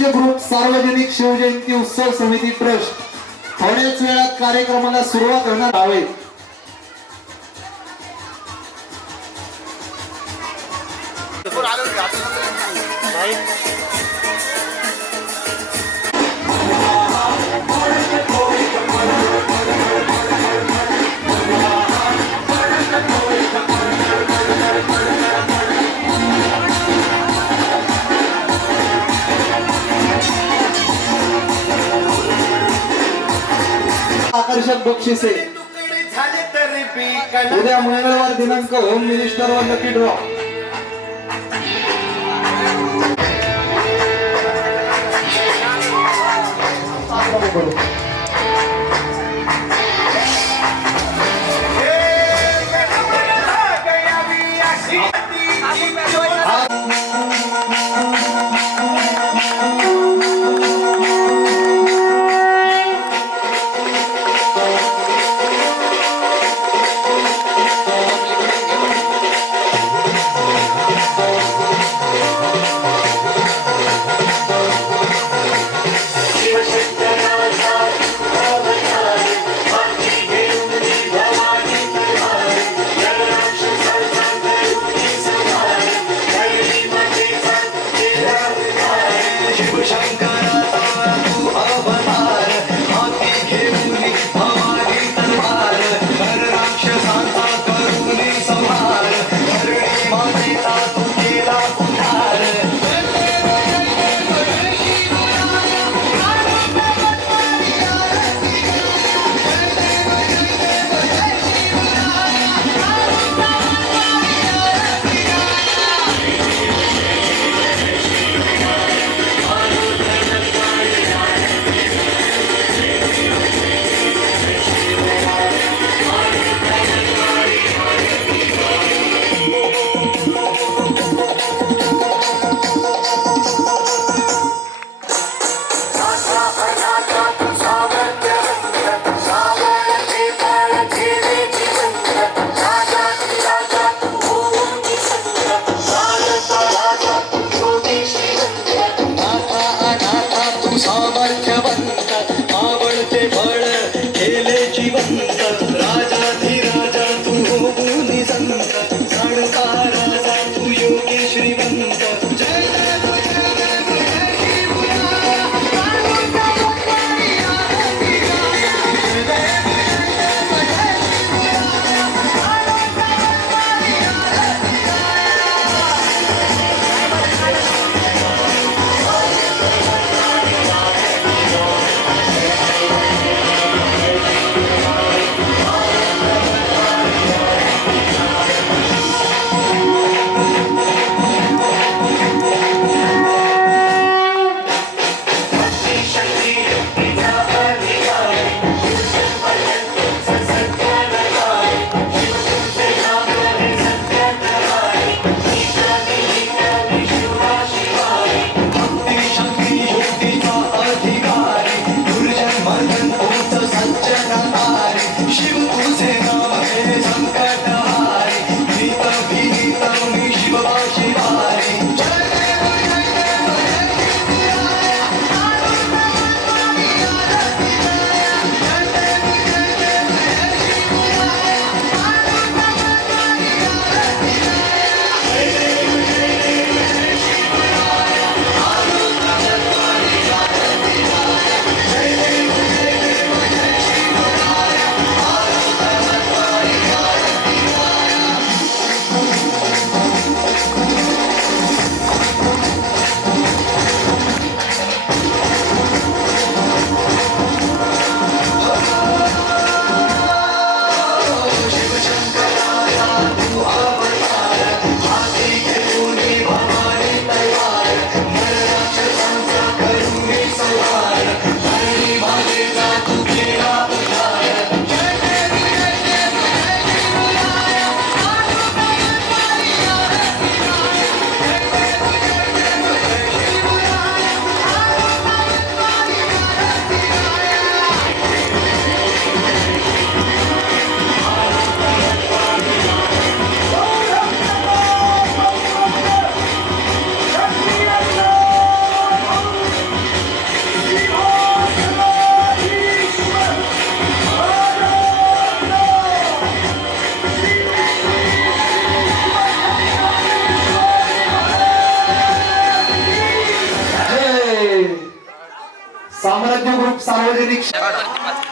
स्वराज्य ग्रुप सार्वजनिक शिवजयंती उत्सव समिती ट्रस्ट थोड्याच वेळात कार्यक्रमाला सुरुवात होणार आहे। आकर्षक बक्षिसे उद्या मंगळवार दिनांक होम मिनिस्टर व लकी ड्रॉ।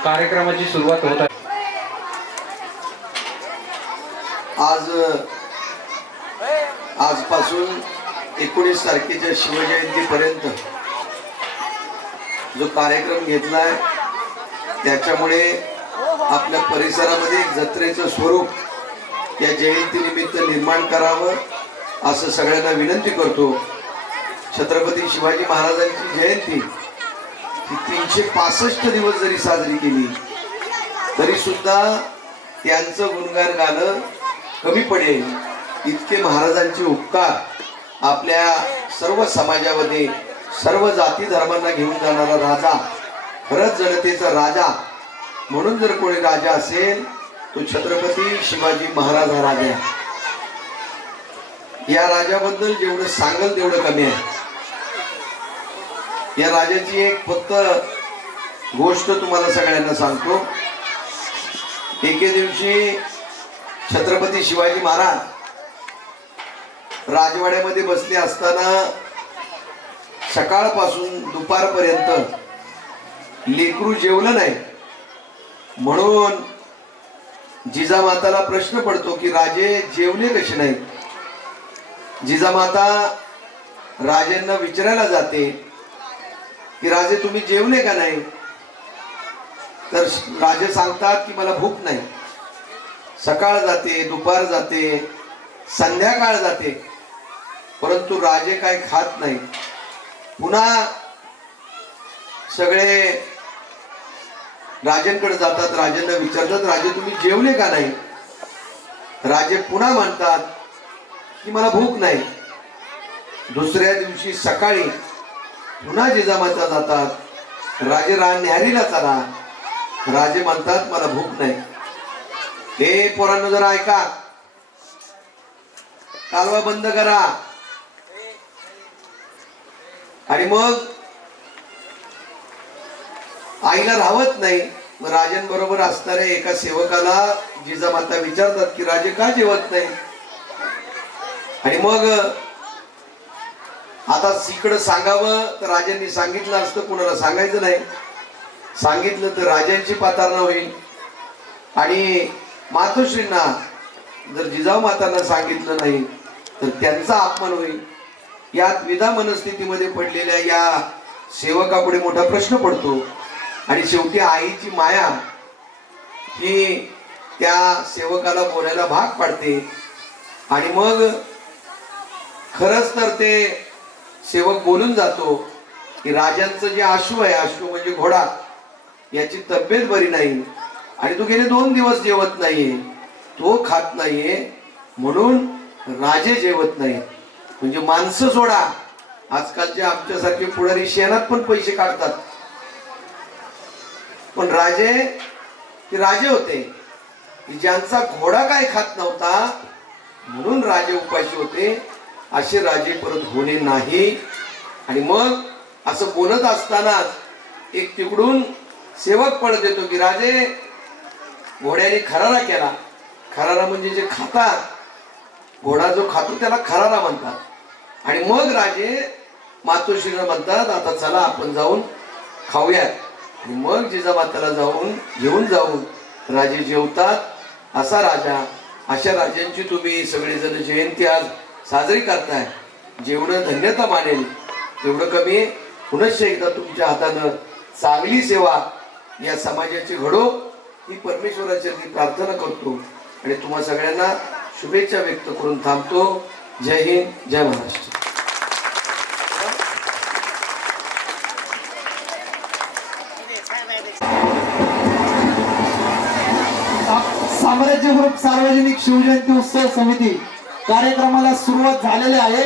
कार्यक्रमाची सुरुवात होत आहे. आजपासून 19 तारखेच्या शिवजयंतीपर्यंत जो कार्यक्रम घेतलाय त्याच्यामुळे आपल्या परिसरामध्ये एक जत्रेचं स्वरूप या जयंतीनिमित्त निर्माण करावं असं सगळ्यांना विनंती करतो. छत्रपती शिवाजी महाराजांची जयंती ही 365 दिवस जरी साजरी केली तरी सुद्धा त्यांचं गुणगान गाणं कमी पडेल. इतके महाराजांचे उपकार आपल्या सर्व समाजामध्ये सर्व जाती धर्मांना घेऊन जाणारा राजा, खरंच जनतेचा राजा म्हणून जर कोणी राजा असेल तो छत्रपती शिवाजी महाराज हा राजा आहे. या राजाबद्दल जेवढं सांगल तेवढं कमी आहे. या राजाची एक फक्त गोष्ट तुम्हाला सगळ्यांना सांगतो. एके दिवशी छत्रपती शिवाजी महाराज राजवाड्यामध्ये बसले असताना सकाळपासून दुपारपर्यंत लेकरू जेवलं नाही म्हणून जिजामाताला प्रश्न पडतो की राजे जेवले कसे नाही. जिजामाता राजांना विचारायला जाते की राजे तुम्ही जेवले का नाही. तर राजे सांगतात की मला भूक नाही. सकाळ जाते, दुपार जाते, संध्याकाळ जाते, परंतु राजे काय खात नाही. पुन्हा सगळे राजांकडे जातात, राजांना विचारतात राजे तुम्ही जेवले का नाही. राजे पुन्हा म्हणतात की मला भूक नाही. दुसऱ्या दिवशी सकाळी पुन्हा जिजामाता जातात, राजे न्याहारीला चला. राजे म्हणतात मला भूक नाही. हे पोरांनो जरा ऐका, कालवा बंद करा. आणि मग आईला राहत नाही. मग राजांबरोबर असणाऱ्या एका सेवकाला जिजामाता विचारतात की राजे का जेवत नाही. आणि मग आता इकडं सांगावं तर राजांनी सांगितलं असतं, कुणाला सांगायचं नाही. सांगितलं तर राजांची पातारणा होईल आणि मातोश्रींना जर जिजाऊ मातांना सांगितलं नाही तर त्यांचा अपमान होईल. यात विधा मनस्थितीमध्ये पडलेल्या या सेवकापुढे मोठा प्रश्न पडतो आणि शेवटी आईची माया ही त्या सेवकाला बोलायला भाग पाडते. आणि मग खरंच तर ते सेवक बोलून जातो की राजांचं जे अश्व आहे, अश्व म्हणजे घोडा, याची तब्येत बरी नाही आणि तो गेले 2 दिवस जेवत नाहीये, तो खात नाहीये म्हणून राजे जेवत नाही. म्हणजे माणसं सोडा, आजकालचे आमच्यासारखे पुढारी शेणात पण पैसे काढतात, पण राजे ते राजे होते की ज्यांचा घोडा काय खात नव्हता म्हणून राजे उपाशी होते. असे राजे परत होणे नाही. आणि मग असं बोलत असतानाच एक तिकडून सेवक पळत येतो की राजे घोड्याने खरारा केला. खरारा म्हणजे जे खातात, घोडा जो खातो त्याला खरारा म्हणतात. आणि मग राजे मातोश्रीला म्हणतात आता चला आपण जाऊन खाऊयात. आणि मग जिजामाताला घेऊन जाऊन राजे जेवतात. असा राजा, अशा राजांची तुम्ही सगळेजण जयंती आज साजरी करताय. जेवढं धन्यता मानेल तेवढं कमी. पुनश्च एकदा तुमच्या हातानं चांगली सेवा या समाजाची घडो ही परमेश्वराची प्रार्थना करतो आणि तुम्हा सगळ्यांना शुभेच्छा व्यक्त करून थांबतो. जय हिंद, जय महाराष्ट्र. साम्राज्य ग्रुप सार्वजनिक शिवजयंती उत्सव समिती कार्यक्रमाला सुरुवात झालेली आहे.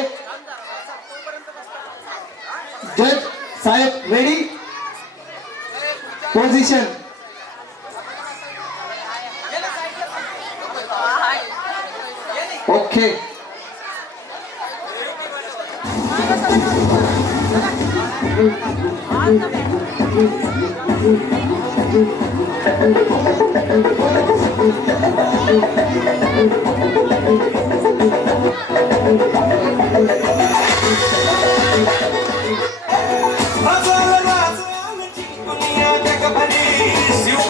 जज साहेब ready, position. Okay. Shiv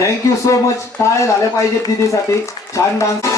thank you so much. टाळ्या झाल्या पाहिजेत दीदीसाठी. छान डान्स.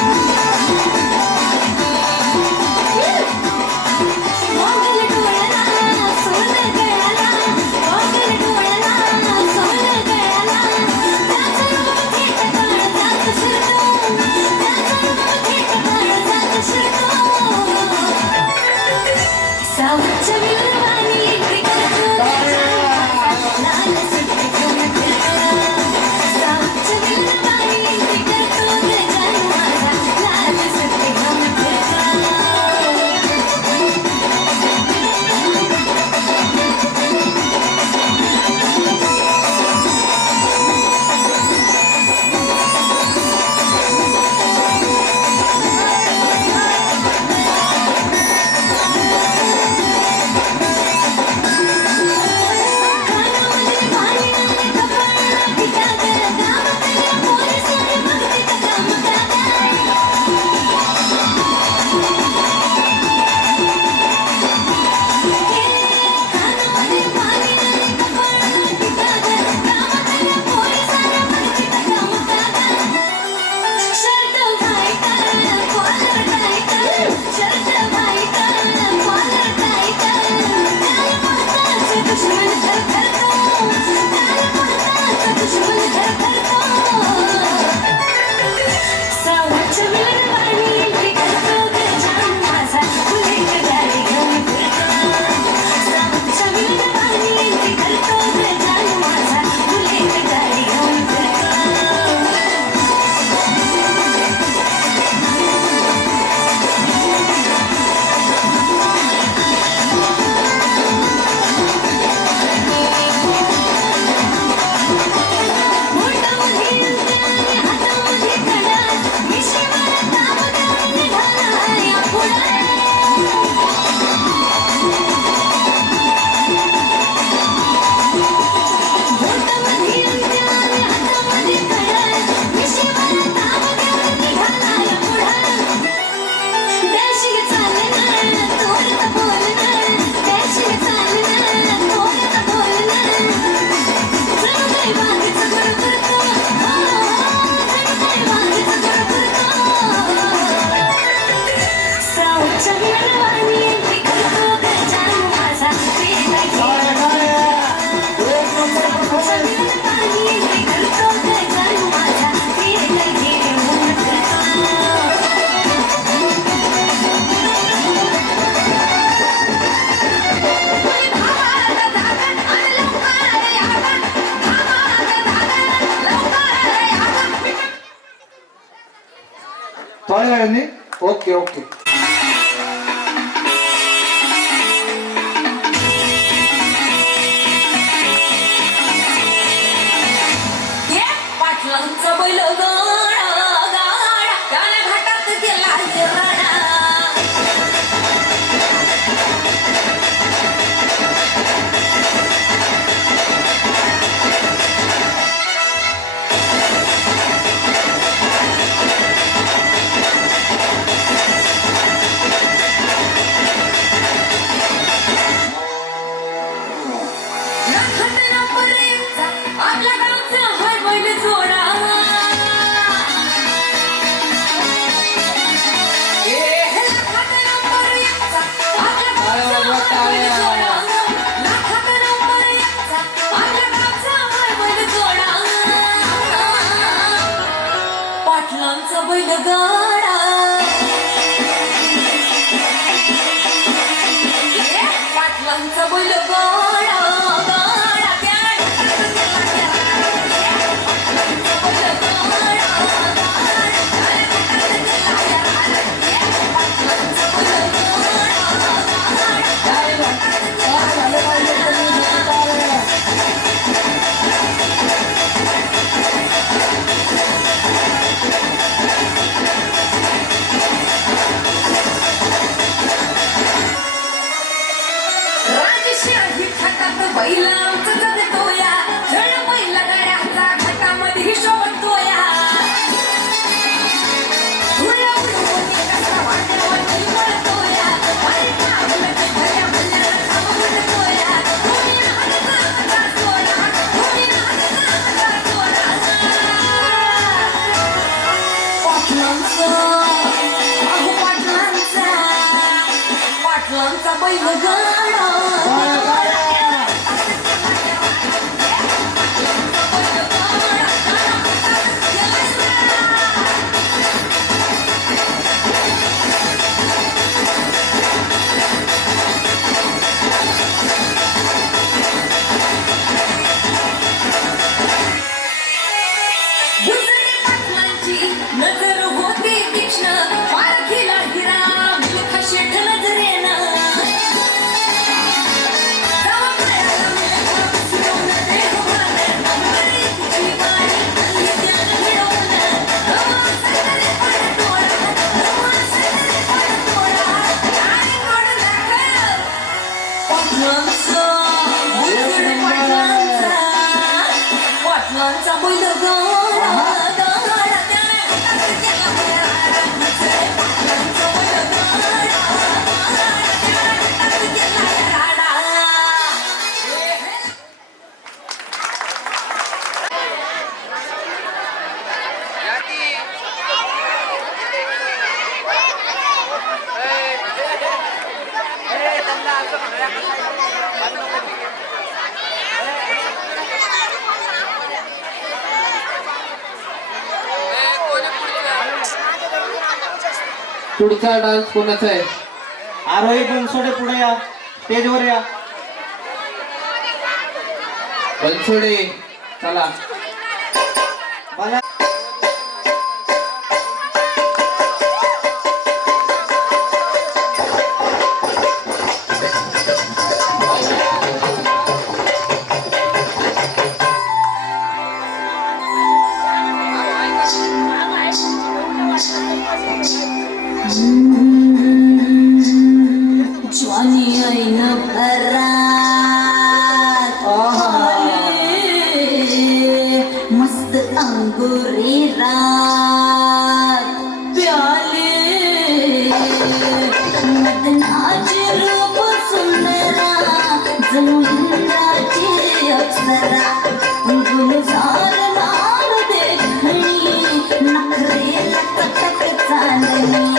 थोड्या वेळाने. Okay okay. पाटलांचा बैल गाडा त्याने घाटात गेला राडा. आपल्या गावचा हाय बैल जोडा. पाटलांचा बैल गाडा पाटलांचा बैल गाडा बैलांचा जगतोया जळ बैला गाड्याचा घाटामध्ये शोभतोया. तुला उडवून कसा वाटेवरती पळतोया. अरे पाहुण्याच्या भल्या भल्याला थांबवतोया. कोणी हात चांगला सोडा, कोणी हात चांगला सोडा. बैलगाडा गुजरी पाटलांची नजर होती तीक्ष्ण पारखीला हिरा मुलखा शेठ नजरेनं जावा पायाला मुलखा फिरवून देहभान अंबरी तिची वाणी हल्ली त्यानं भिडवलं सरकारी पाणतोडा सरकारी पाणतोडा आणि कोण दाखल पाटलांचा गुजरी पाटलांचा पाटलांचा बैलगाडा पुढचा डान्स कोणाचा आहे? आरोही बनसोडे पुढे या, स्टेजवर या. बनसोडे चला. मला ज्वानी ऐन भरात मस्त अंगुरी रात प्याले मदनाचे रूप सुंदरा जणू इंद्राची अप्सरा गुलजार लाल देखणी नखरे लटकट चालणी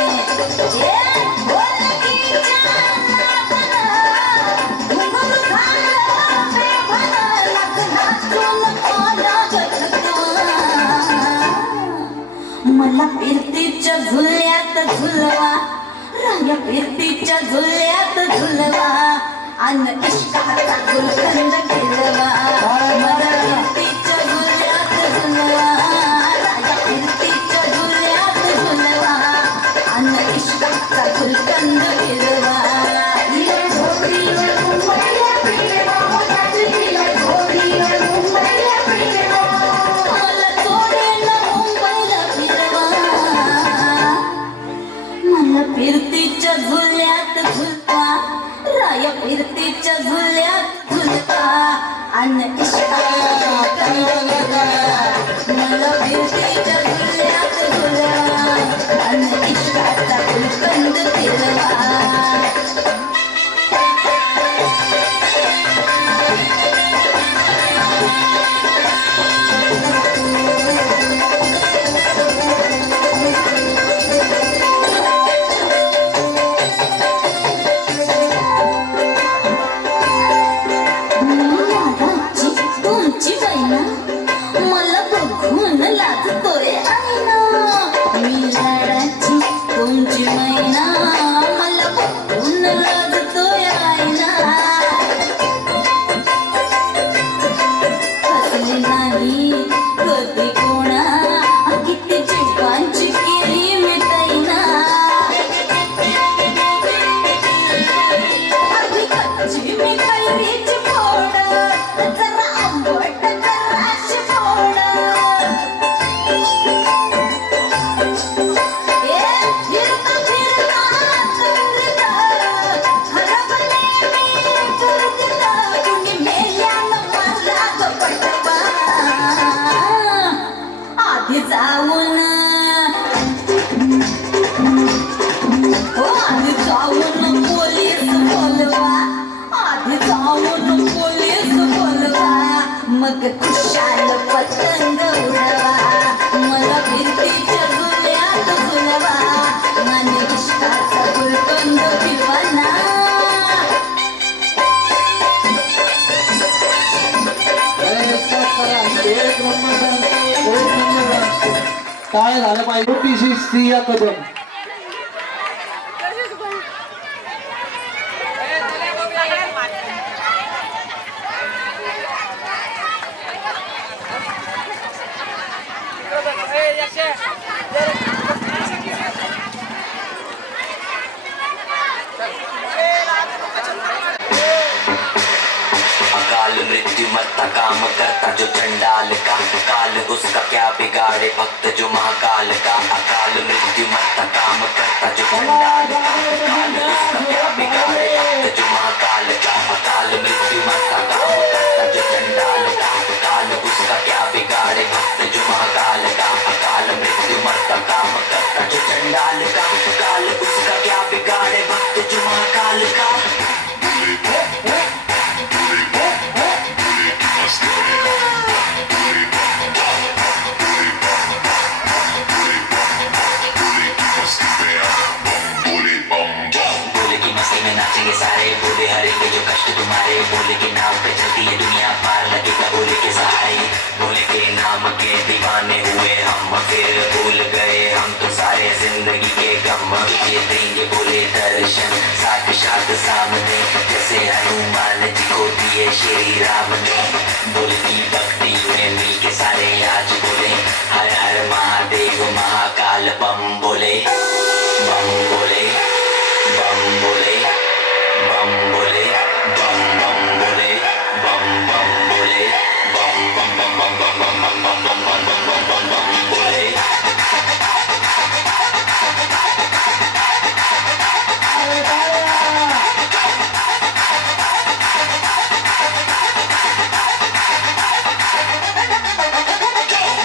मला फिरतीच्या झुल्यात झुलवा राया फिरतीच्या झुल्यात झुलवा अन इश्काचा गुलकंद फिरवा मला फिरतीच्या झुल्यात झुलवा राया फिरतीच्या झुल्यात झुलवा अन इश्काचा गुलकंद फिरवा हिला झोडीवर मुंबईला फिरवा हिला झोडीवर मुंबईला फिरवा मला जोडीला मुंबईला फिरवा मला फिरतीच्या झुल्यात झुलवा राया फिरतीच्या झुल्यात झुलवा अन इश्काचा गुलकंद मला फिरतीच्या झुल्यात झुलवा अन इश्काचा गुलकंद फिरवा लाडाची तुमची बहिणा मला बघून लाजतोय आईना मी लाडाची तुमची मैना मला बघून लाजतोय आईना हसले नाही कधी कोणा किती चिपांची केली मिठाईना अगदी कच्ची मी कैरीची फोड जरा आंबट जराशी फोड फिरता फिरता तुरता हरवले मी तुरता कुणी मेल्यानं माझा कपटवा आधी जाऊन आधी जाऊन पोलीस बोलवा आधी जाऊन पोलीस बोलवा मग खुशाल पतंग उडवा मला फिरतीच्या झुल्यात झुलवा आणि इश्काचा गुलकंद फिरवाना टाळ्या झाल्या पाहिजे. छोटीशी सिया कदम. अकाल मृत्यु मरता काम करता जो चंडाल का, काल उसका क्या बिगाड़े भक्त जो महाकाल का. अकाल मृत्यु मरता काम करता जो चंडाल का, काल उसका क्या बिगाड़े भक्त जो महाकाल का. अकाल मृत्यु मरता काम करता जो चंडाल का, काल उसका क्या बिगाड़े भक्त जो महाकाल का. अकाल मृत्यु मरता काम करता जो चंडाल का, काल उसका क्या बिगाड़े भक्त जो महाकाल का. बोले की मस्ती में नाचेंगे सारे, बोले हरेंगे जो कष्ट तुम्हारे. बोले के नाम पे चलती है दुनिया, पार लगेगा बोले के सहारे. बोले के नाम के दीवाने हुए हम, फिर भूल गए हम तो सारे जिंदगी के गम. ये देंगे बोले दर्शन साक्षात सामने, जैसे हनुमान जी को दिए श्री राम ने. बोले की भक्ति में मिल के सारे आज बोले हर हर महादेव महाकाल बम बोले. बम बोले, बम बोले, बम बोले, बम बम बोले, बम बम बोले, बम बम बम बम बम बम बम बम बम बम बम बम बम बम बोले.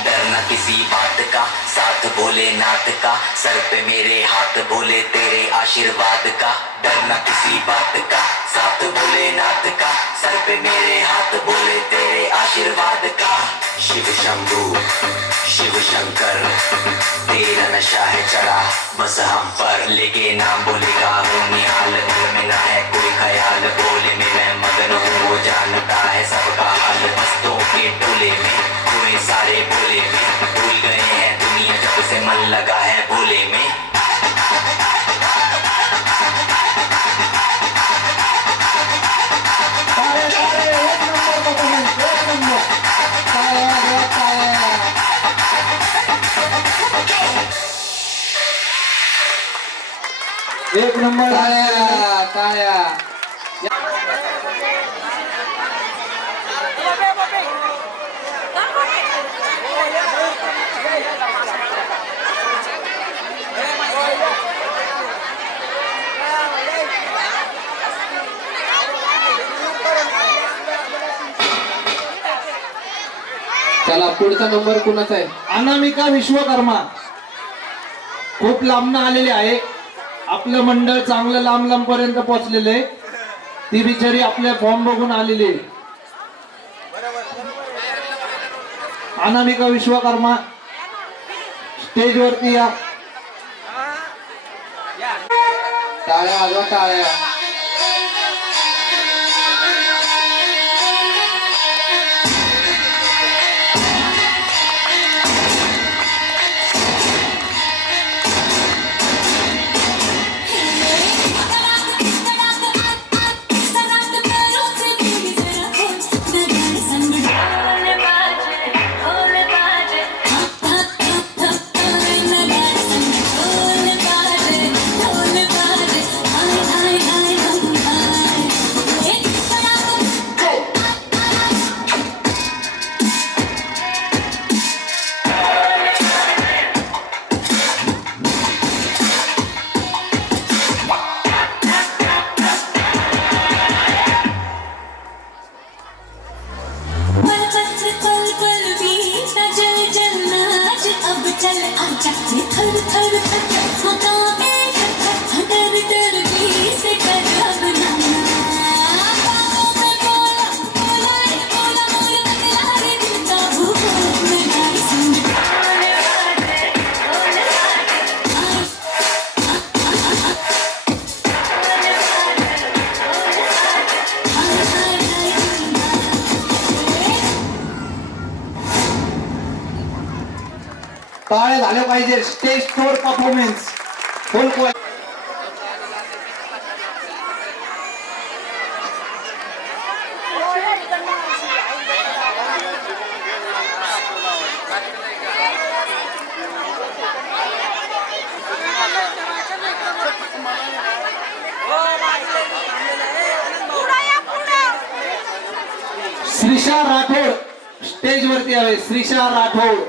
डरना किसी बात का, साथ भोलेनाथ का, सर पे मेरे हाथ बोले तेरे आशीर्वाद का. डरना किसी बात का, साथ भोलेनाथ का, सर पे मेरे हाथ बोले तेरे आशीर्वाद का. शिव शंभू शिव शंकर तेरा नशा है चढ़ा बस हम पर. लेके नाम बोलेगा हूँ निहाल, दिल में ना है कोई ख्याल. बोले में मैं मगन हूँ, वो जानता है सबका हाल. मस्तों के टोले में हुए सारे भोले में, भूल गए हैं दुनिया जब से मन लगा है भोले में. एक नंबर. टाळ्या टाळ्या. चला पुढचा नंबर कुणाचा आहे? अनामिका विश्वकर्मा खूप लांबनं आलेले आहे. आपलं मंडळ चांगलं लांब लांब पर्यंत पोहोचलेलं आहे. ती बिचारी आपल्या फॉर्म बघून आलेली आहे. अनामिका विश्वकर्मा स्टेजवरती या. टाळ्या वाजवा टाळ्या. Hi, hi, hi. टाळ्या झाल्या पाहिजे. स्टेज टोर performance full quality. Shrisha Rathod stage वरती यावे. श्रीषा राठोड.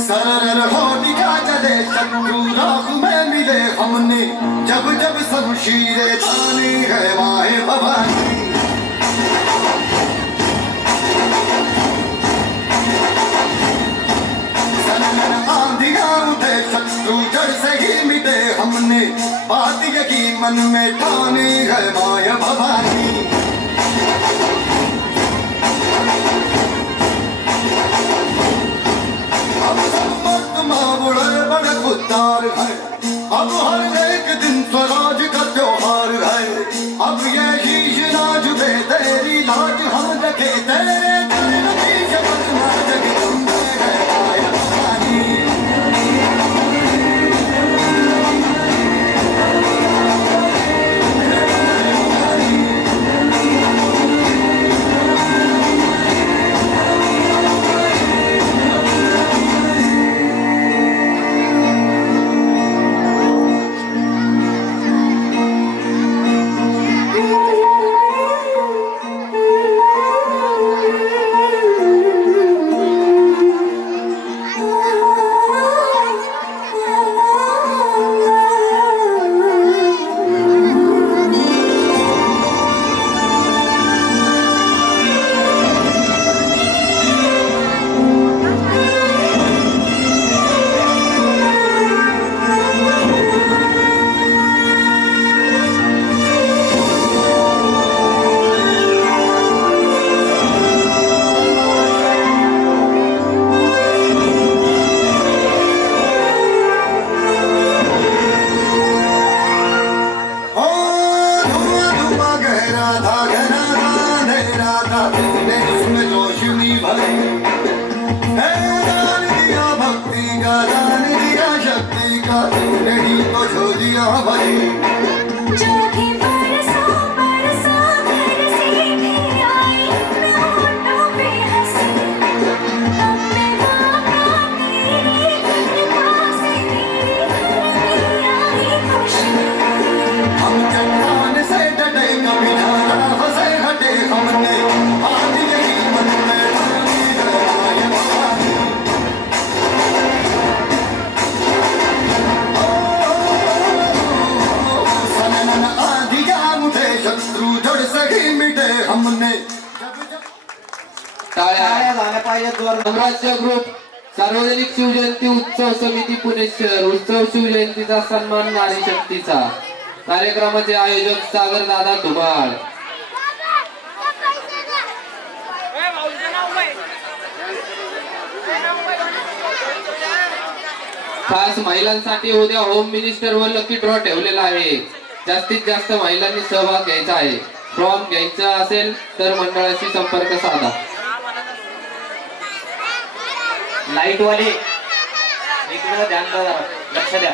सरर होलिका जले शत्रु राह में मिले हमने जब जब शमशीरें तानी है माए भवानी सरर आंधियां उठे शत्रु जड़ से ही मिटे हमने बात यकी मन में ठानी है माए भवानी अब सब मर्द मामुड़े बड़े खुददार है. अब हर एक दिन स्वराज का त्योहार है. अब ये शीश नाज पे तेरी लाज हम रखे तेरे चरण की शपथ मां जगदम्बे है माया भवानी. जो भी बरसा बरसा बरसी भी आई मैं होठों पे हंसी. अब मैं वादा तेरी कृपा से मेरी आई खुशी. हम चट्टान से डटे कभी ना फंसे हटे हमने आज यही मन में ठानी है माया भवानी. सनन आधिया मुझे शत्रु जड़ से ही मिटे हमने टाळ्या झाल्या पाहिजे. साम्राज्य ग्रुप सार्वजनिक शिवजयंती उत्सव समिती पुणे शहर उत्सव शिवजयंतीचा सन्मान नारी शक्तीचा. कार्यक्रमाचे आयोजक सागर दादा धुमाळ. खास महिलांसाठी उद्या होम मिनिस्टर व लकी ड्रॉ ठेवलेला आहे. जास्तीत जास्त महिलांनी सहभाग घ्यायचा आहे. फॉर्म घ्यायचा असेल तर मंडळाशी संपर्क साधा. लाईट वाले इकडं ध्यान द्या जरा, लक्ष द्या.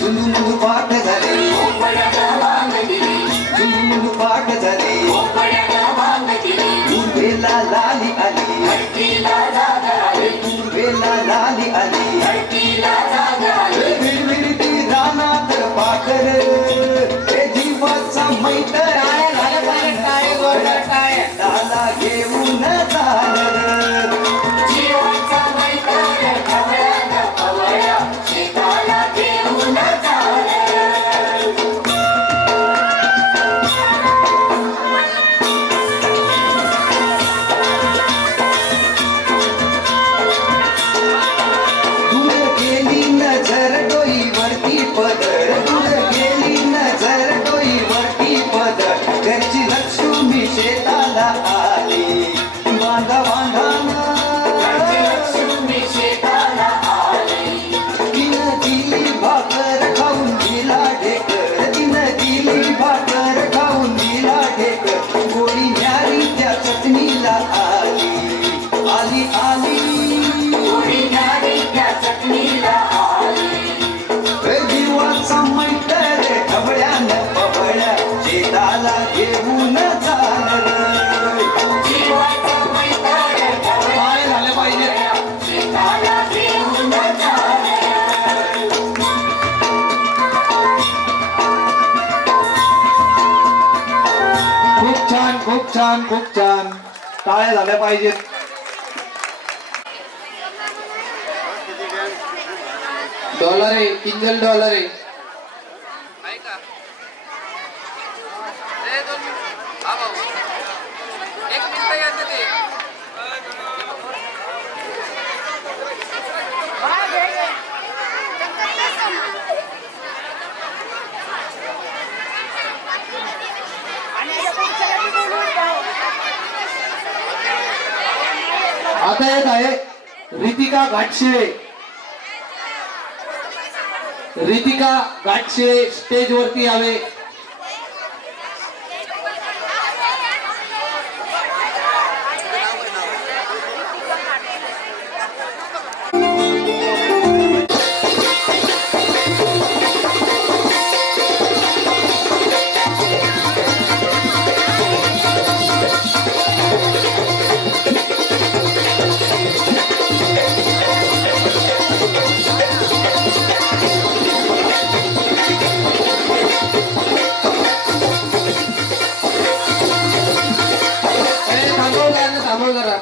झुंझुंझु पाठ झाले झुंझुंझु पाठ झाले उर्वेला लाली आली उर्वेला लाली आली विरविरती रानात पाखर हे जीवाचा मैत्र. घेऊन चाललं जीवाचा मैत्र ढवळ्यानं पवळ्या शेताला घेऊन चाललं. दूर गेली नजर डोईवरती पदर दूर गेली नजर डोईवरती पदर घरची लक्ष्मी शेताला आली बांधा लक्ष्मी शेताला आली. तिनं दिली भाकर खाऊन दिला ढेकर तिनं दिली भाकर खाऊन दिला ढेकर गोळी न्यारी त्या चटणीला आली आली आली उडी नारी त्या चटणीला आली. जीवाचा मैत्र ढवळ्यानं पवळ्या शेताला घेऊन चाललं जीवाचा मैत्र काय झालं पाहिजे शेताला घेऊन चाललं. खूप छान खूप छान खूप छान टाळ्या झाल्या पाहिजेत. डॉलर आहे किंजल डॉलर आहे. आता येत आहे रितिका घाटशिळे. रितिका घाटशिळे स्टेज वरती यावे. थांबव जरा.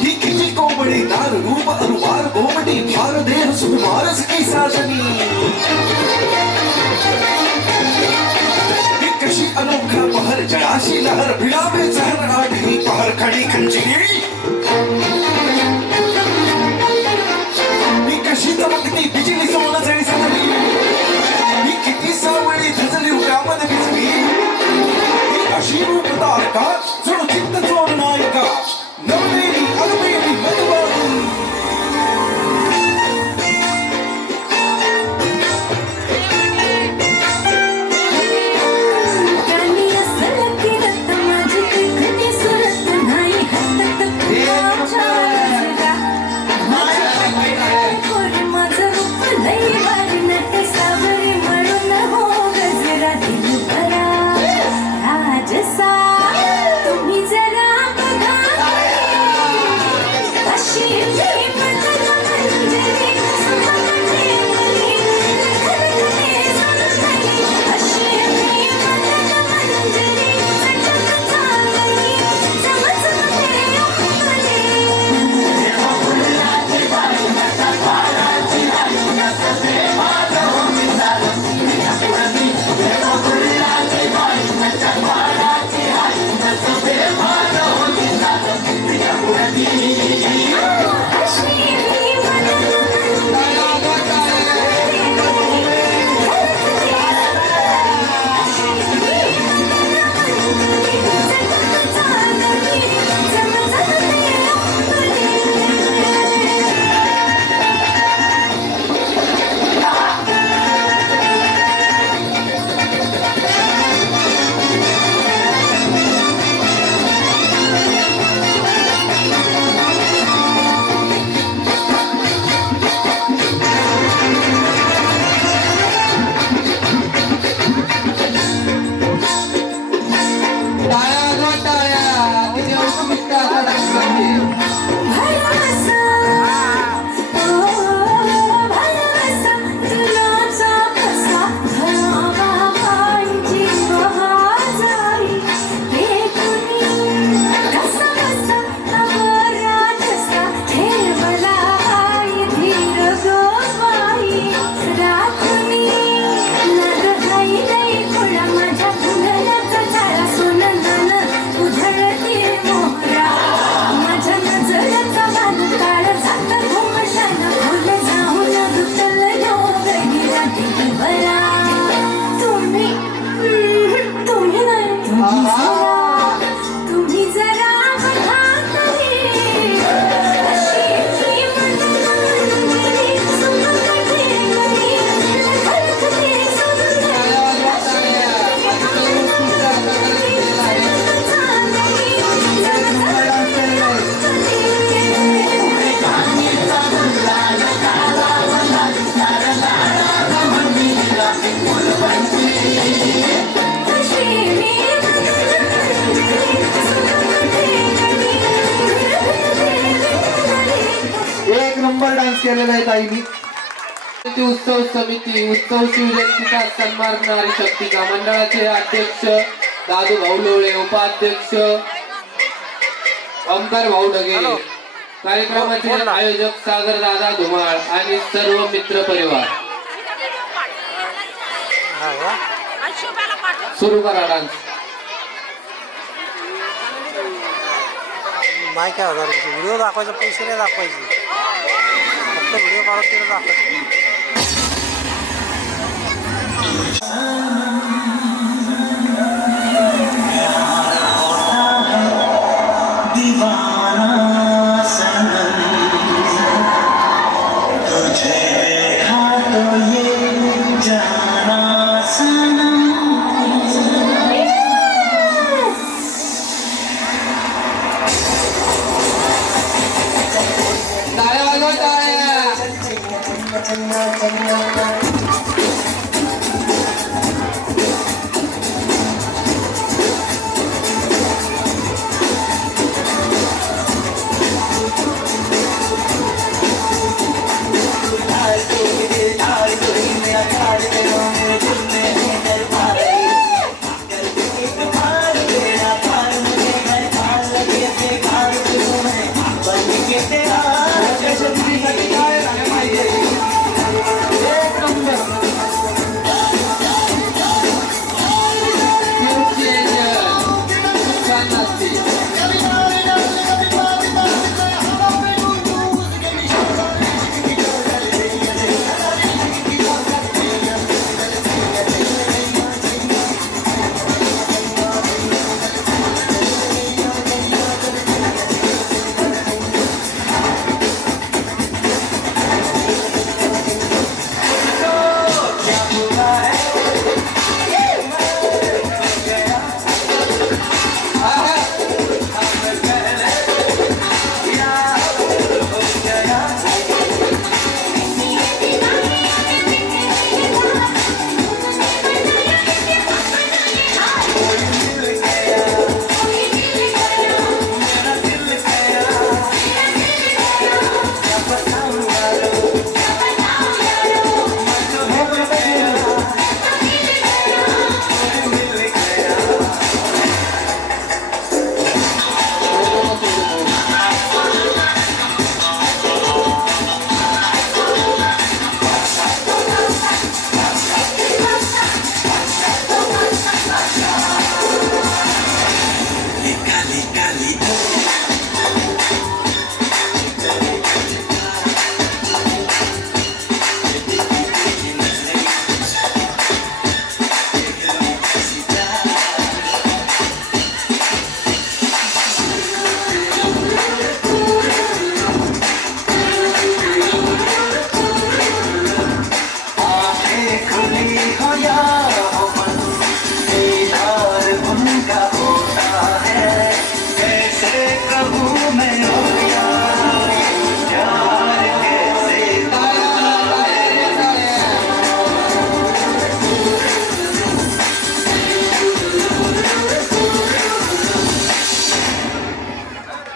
ही किती कोंबडी दार रूप अनुवार गोमटी फार देह सुकुमारस की साजनी ही कशी अनोखा पहर जळाशी लहर भिडावे चहर आढळी पहर खडी खंजीरी ही कशी चमकती बिजली सोनं जळी सजली ही किती सावळी धजली उड्यामध्ये भिजली ही अशी रूप तारका जणू चित्त चोर नायिका नवलेली अगमेली मधुबाई गाणी असलं की रत्त माझी देखणी सुरत नाही हातात माझ्या. केलेलं आहे ताईनी. उत्सव समिती उत्सव शिवजयंतीचा सन्मान नारी शक्तीचा मंडळाचे अध्यक्ष दादू भाऊ लोळे, उपाध्यक्ष ओमकार भाऊ ढगे, कार्यक्रमाचे आयोजक सागर दादा धुमाळ आणि सर्व मित्र परिवार. सुरू करा डान्स. नाही काय होणार व्हिडिओ दाखवायचा, पैसे नाही दाखवायचे, फक्त व्हिडिओ काढून तिला दाखवायचे. टाळ्या वाजवा, टाळ्या.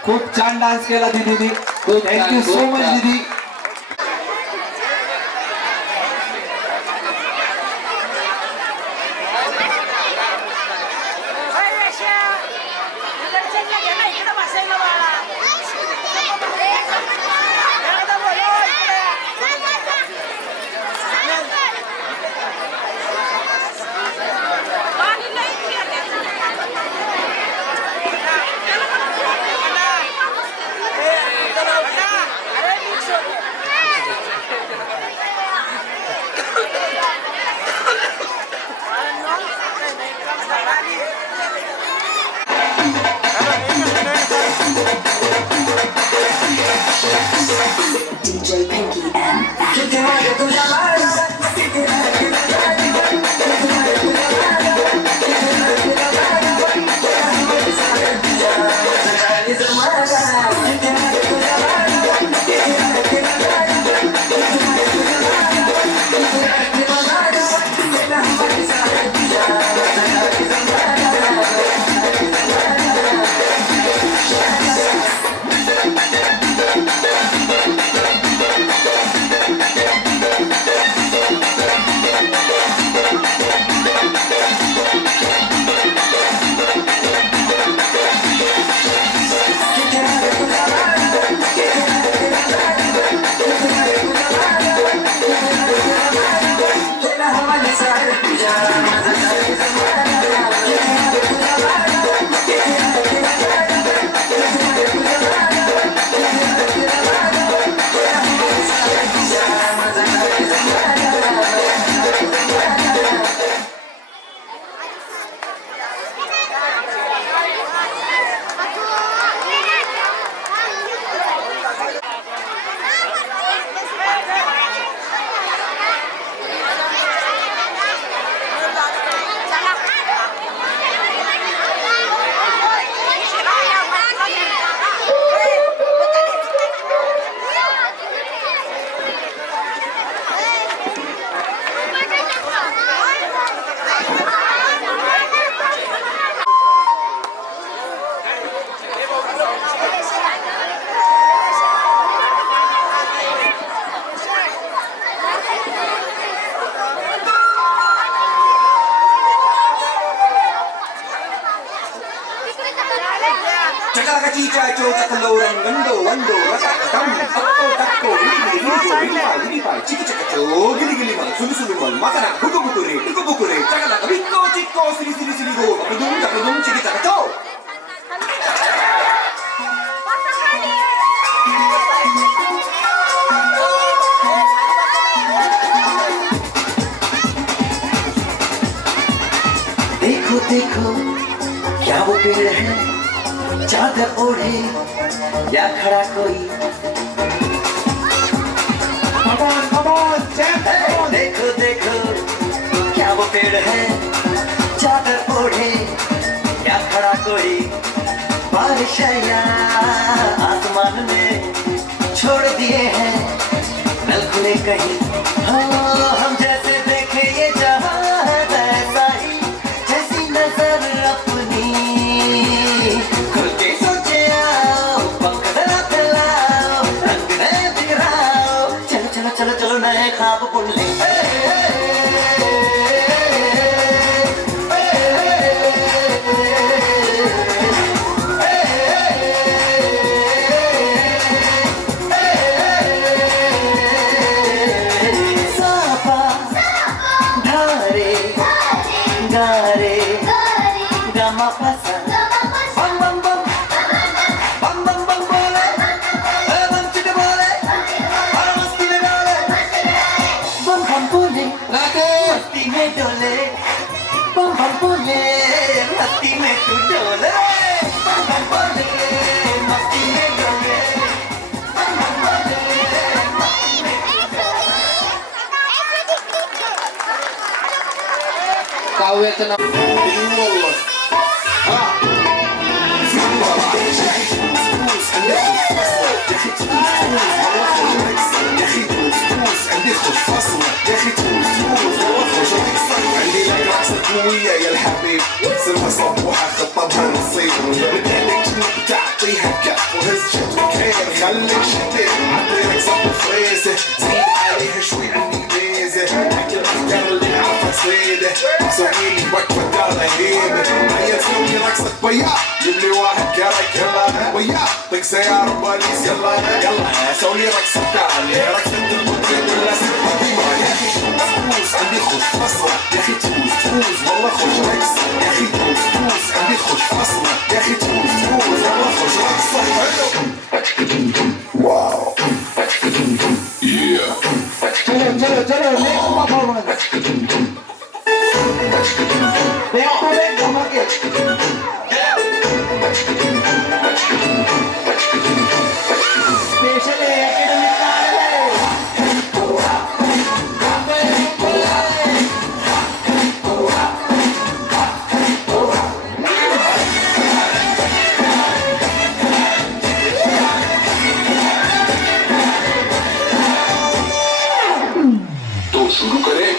खूप छान डान्स केला दीदी. थँक्यू सो मच दीदी. DJ Pinky and चाची चाचो चकलो रंगंदो वंदो रसाकटम अक्को तक्को गिली पाय चिकी चकचो गिली गिली मन सुली सुली मन मातना बुकु बुकु रे चकला बिक्को चिक्को सिली सिली सिली गो चकदुम चिकी चकचो देखो देखो क्या वो पेड़ है चादर ओढ़े या खड़ा कोई देखो देखो क्या वो पेड़ है चादर ओढ़े या खड़ा कोई बारिश या आसमान में छोड़ दिए हैं नल खुले कहीं हाँ हम जैसे देखे ये जहां है वैसा ही जैसी नजर अपनी खुल के सोचे आओ पंख जरा फैलाओ रंग नए बिखराओ चलो चलो चलो चलो नए ख्वाब बुन ले काव्याचं नाव قوية يا الحبيب سمها صبوحة خطبها نصيب بدالك جنوب تعطيها كف وهز شد مكان خليك شديد عطيلك صب فريسة زيد عليها شوي عندي ميزة حكي الأفكار اللي عارفة تصيده سويلي وقفة دار هيبة هيا تسوي رقصة وياه جيب لي واحد كارك يلا وياه طق سيارة بوليس يلا يلا سوي رقصة كالي رقصة المدرب ولا سبة ديما تفوز عندي خوش فصلة يا أخي تفوز والله خوش رقص يا أخي تفوز عندي خوش فصلة يا أخي تفوز والله خوش رقصة واو चलो चलो next performance back to back धमाके स्पेशल एकेडमी तो शुरू करें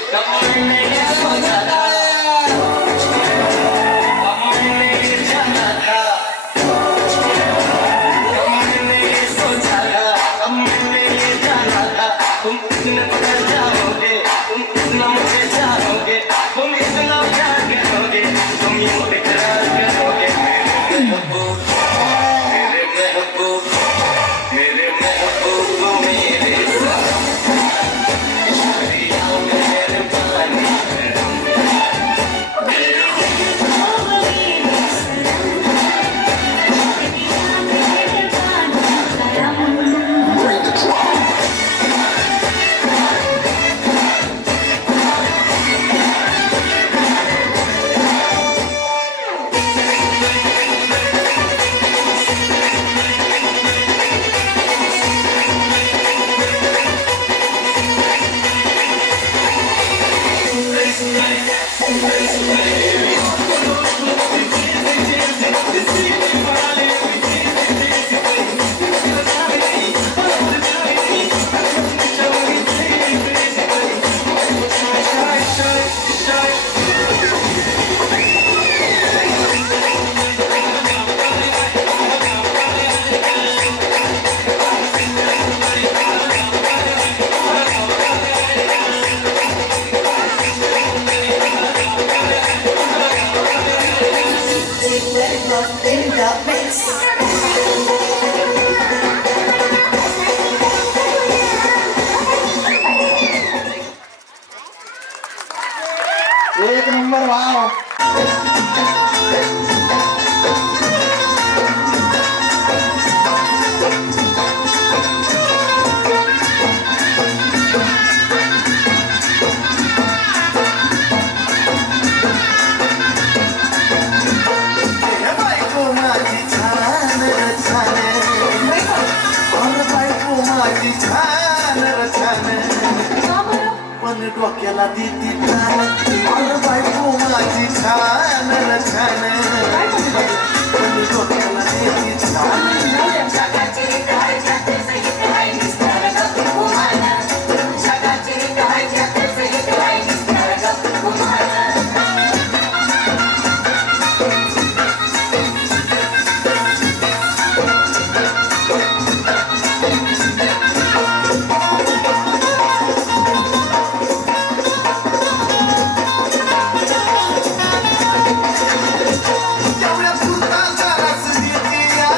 एक नंबर भाव. हे बायको माझी छान र छान, अरे बायको माझी छान र छान, पण डोक्याला देती तान. अरे बायको माझी छान र छान, पण डोक्याला देती तान. जगाची काय त्याचे सहित आहे निस्तार गप्पुमान. जगाची काय त्याचे सहित आहे निस्तार गप्पुमान. तेवढ्या पुरता जरास देती या,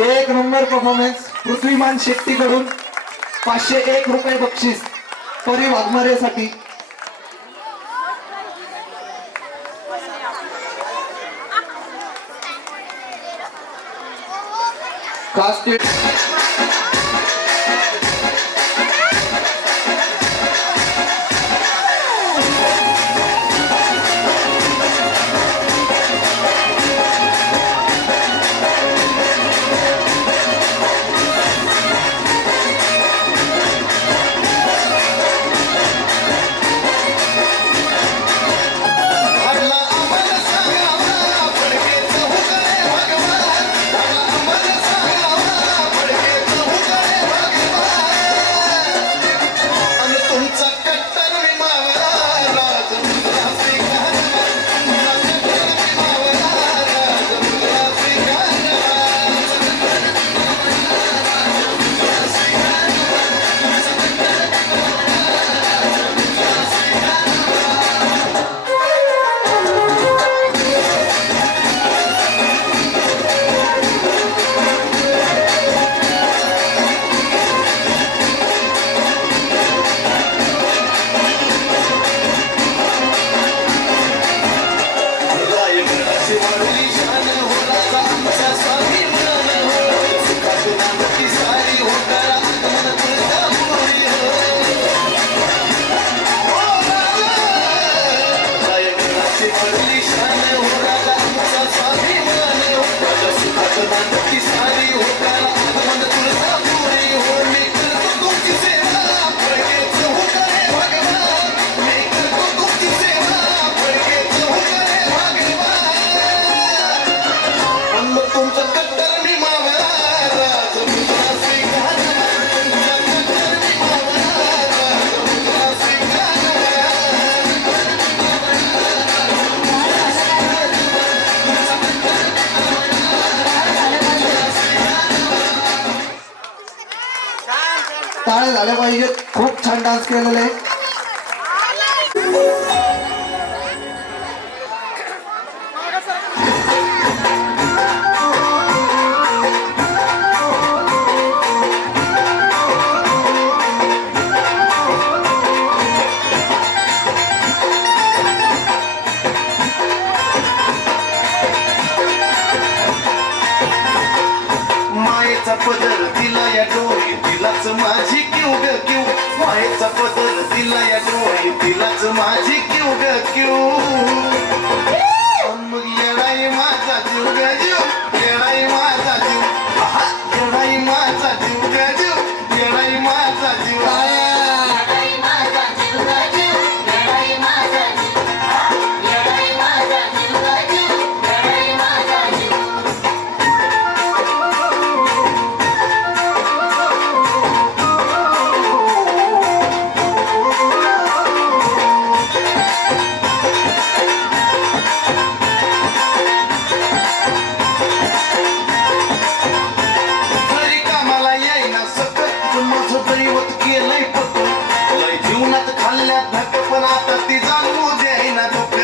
एक नंबर परफॉर्मन्स पृथ्वीमान शेट्टीकडून 501 रुपये बक्षीस परी वाघमारेसाठी. खास स्टेट टाळ्या झाल्या पाहिजेत. खूप छान डान्स केलेला आहे. मायेचा पदर दिला या डोळी तिलाच माझी क्यू ग क्यू. मायेचा पदर दिला या डोळी तिलाच माझी क्यू ग क्यू. मग येणाई माझा जीव ग जीव, येणाई माझा जीव, येणाई माझा जीव ग जीव, येणाई माझा जीव. येणाई माझा जीव ग जीव, येणाई माझा जीव, येणाई माझा जीव ग जीव, येणाई माझा जीव. घरी कामाला येईना सकत पण माझं दैवत गेलंय पत. लय जीवनात खाल्ल्या धक पण आता ती जाणवू देईना दुःख.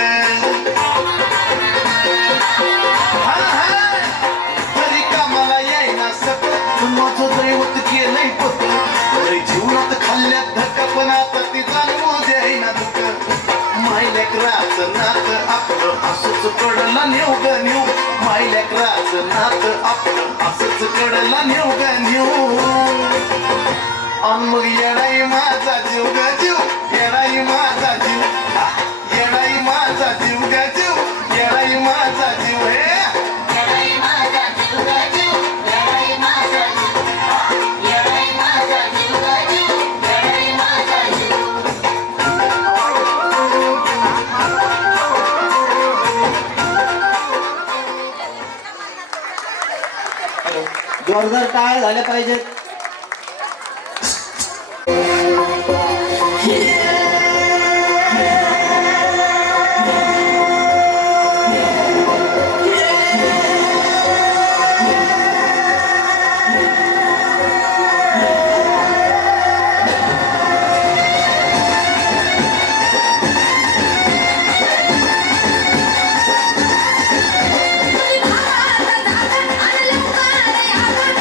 घरी कामाला येईना सकत पण माझं दैवत गेलंय पत. लय जीवनात खाल्ल्या धक पण आता ती जाणवू देईना दुःख. मायलेकराचं नात आपलं असंच कडला नेऊ ग नेऊ. मायलेकराचं नात आपलं असंच कडला नेऊ ग नेऊ. अन मग येणाई माझा जीव ग जीव, येणाई माझा जीव, येणाई माझा जीव ग जीव, येणाई माझा जीव. हे येणाई माझा जीव ग जीव, येणाई माझा जीव, येणाई माझा जीव ग जीव, येणाई माझा जीव. जोरदार टाळ्या झाल्या पाहिजेत. तुम्ही भावाला जागा आणि लवकर यावं.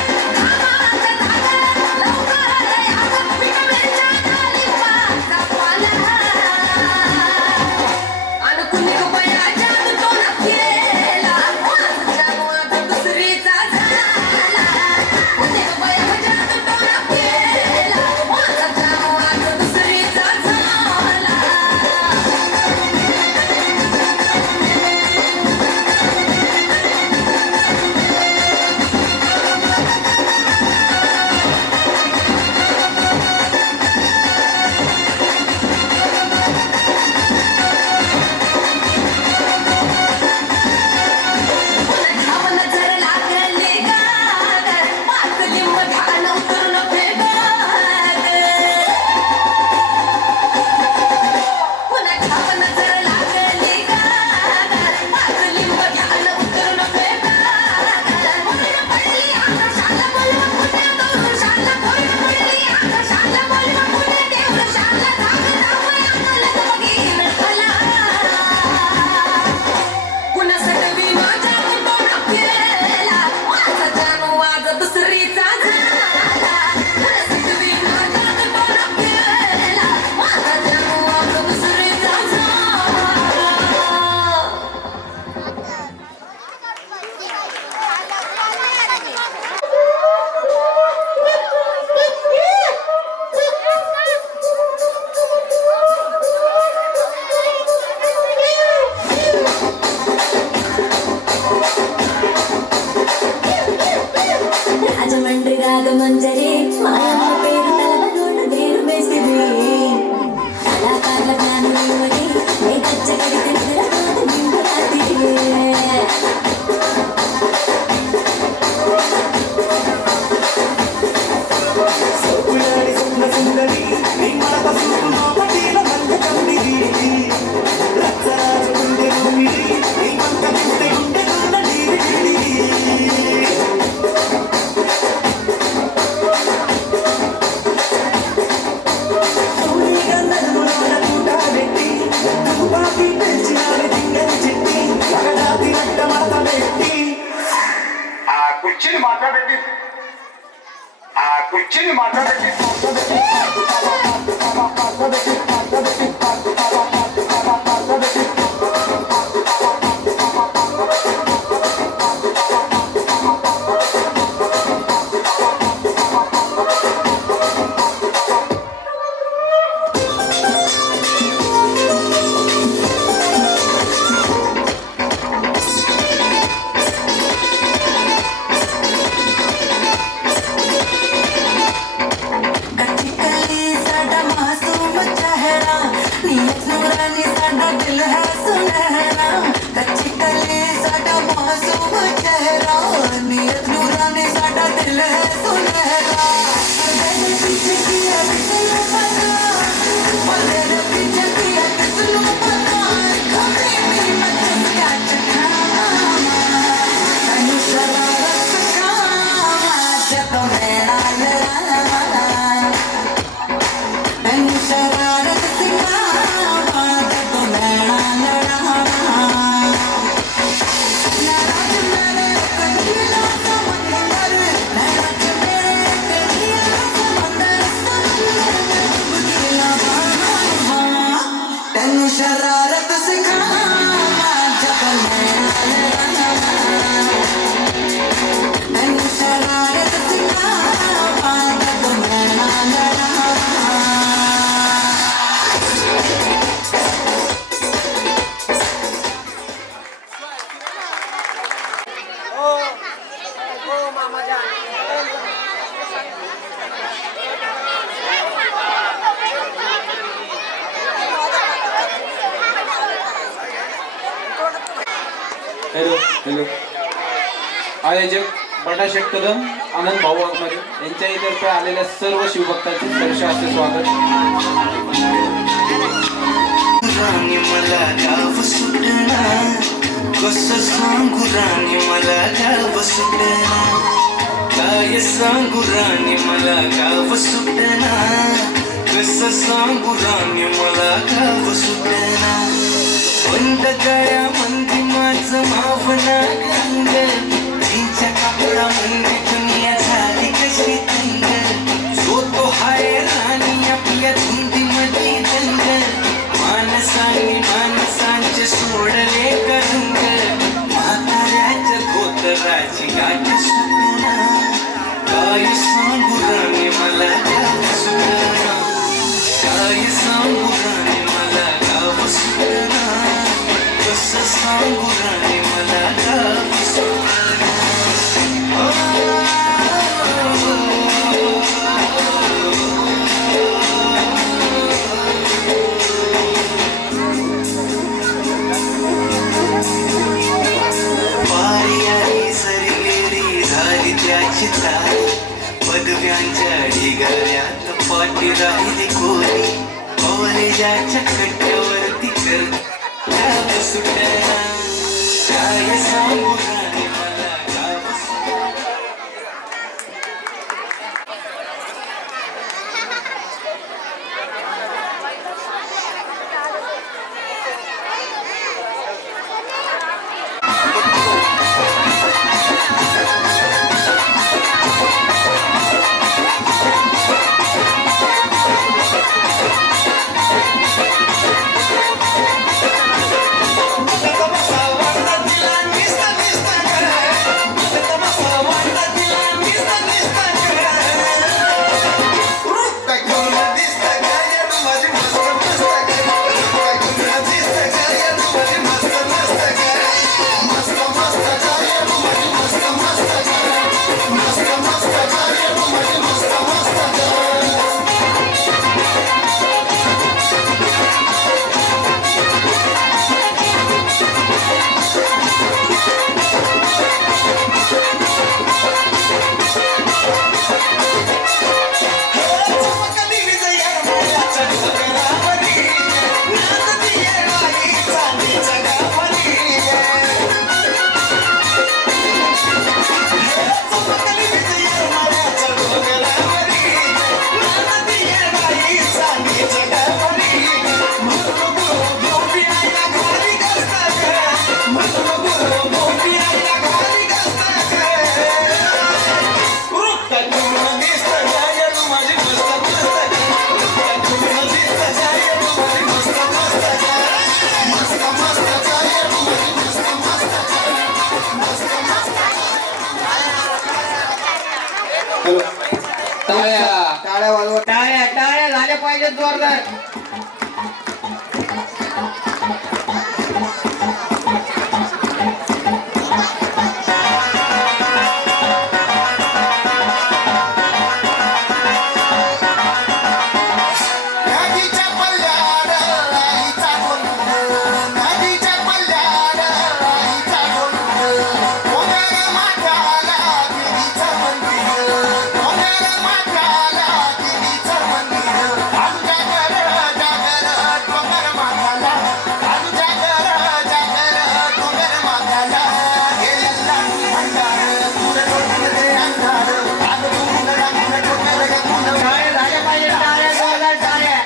రాగమంజరి మాయమ్మ పేరు తలవనోడు వేరు వేసిరి కళాకారుల జ్ఞానం ఇవ్వని నీ కచ్చగడికి నిద్రపోదు నిండు రాత్రి సోకులాడి సుందర సుందరి నీ మాట సూపు నోపటీల మల్ల కమ్మిది రచ్చరాజు గుండె భూమిది నీ పంట చూస్తే గుండె గుండ నీరి సూరిగా నలుగులోన పూట పెట్టి తుపాకి పెంచినాడు దింగని చెట్టి పగడాతి నట్ట మాట పెట్టి ఆ కుర్చీని మాట్లాడండి कच्ची कली साडा मासूम चेहरा नीयत नूरानी साडा दिल है सुनहरा कच्ची कली साडा मासूम चेहरा नीयत नूरानी साडा दिल है सुनहरा मैंने पीछे किया किसने पता मैंने पीछे किया किसने पता कभी भी मत स्कैच खाना तनु शरारत खाना जब मेरा लड़ा मैंने शरारत सिखावा जब मेरा लड़ा नाराज मेरे कठिला समंदर नाराज मेरे कठिला समंदर बुझिला बाबा तनु शरारत सिखावा जब मेरा लड़ा मैंने शरारत सिखावा जब मेरा लड़ा हॅलो आयोजक बंडा शेठ कदम आनंद भाऊ वाघमारे यांच्यातर्फे आलेल्या सर्व शिवभक्तांचे सहर्ष असे स्वागत. राणी मला गाव सुटना कसं सांगू राणी मला गाव सुटना काय सांगू राणी मला गाव सुटना कसं सांगू राणी मला गाव सुटना बंद गळ्या मंदी माझं मावना गंग तिच्या कापडा मंदी दुनिया झाली कशी तंग जो तो हाय राणी आपल्या धुंदीमध्ये दंग माणसांचे सोडले करंग म्हाताऱ्याच्या धोतराची गाठ सुटना काय सांगू राणी मला गाव सुटना काय सांगू राणी मला गाव सुटना कसं सांगू राणी मला गाव सुटना पदव्यांच्या ढिगाऱ्यात पाठी राहिली कोरी कॉलेजाच्या कट्ट्यावरती गाव सुटना काय सांगू राणी मला गाव सुटना Vamos a guardar la lista, lista. Hello टाळ्या टाळ्या वाजवा. टाळ्या टाळ्या झाल्या पाहिजेत जोरदार. नदीच्या पल्ल्यावर आईचा गोंधळ, नदीच्या पल्ल्यावर आईचा गोंधळ. डोंगर माथ्याला देवीचं मंदिर, डोंगर माथ्याला देवीचं मंदिर. आलू जागर जागर डोंगर माथ्याला, आलू जागर जागर डोंगर माथ्याला. गेलेला भंडार तुझं डोंगर अंधार, आलं तुझं रंग डोंगर गुण. टाळ्या झाल्या पाहिजे, टाळ्या जोरदार टाळ्या.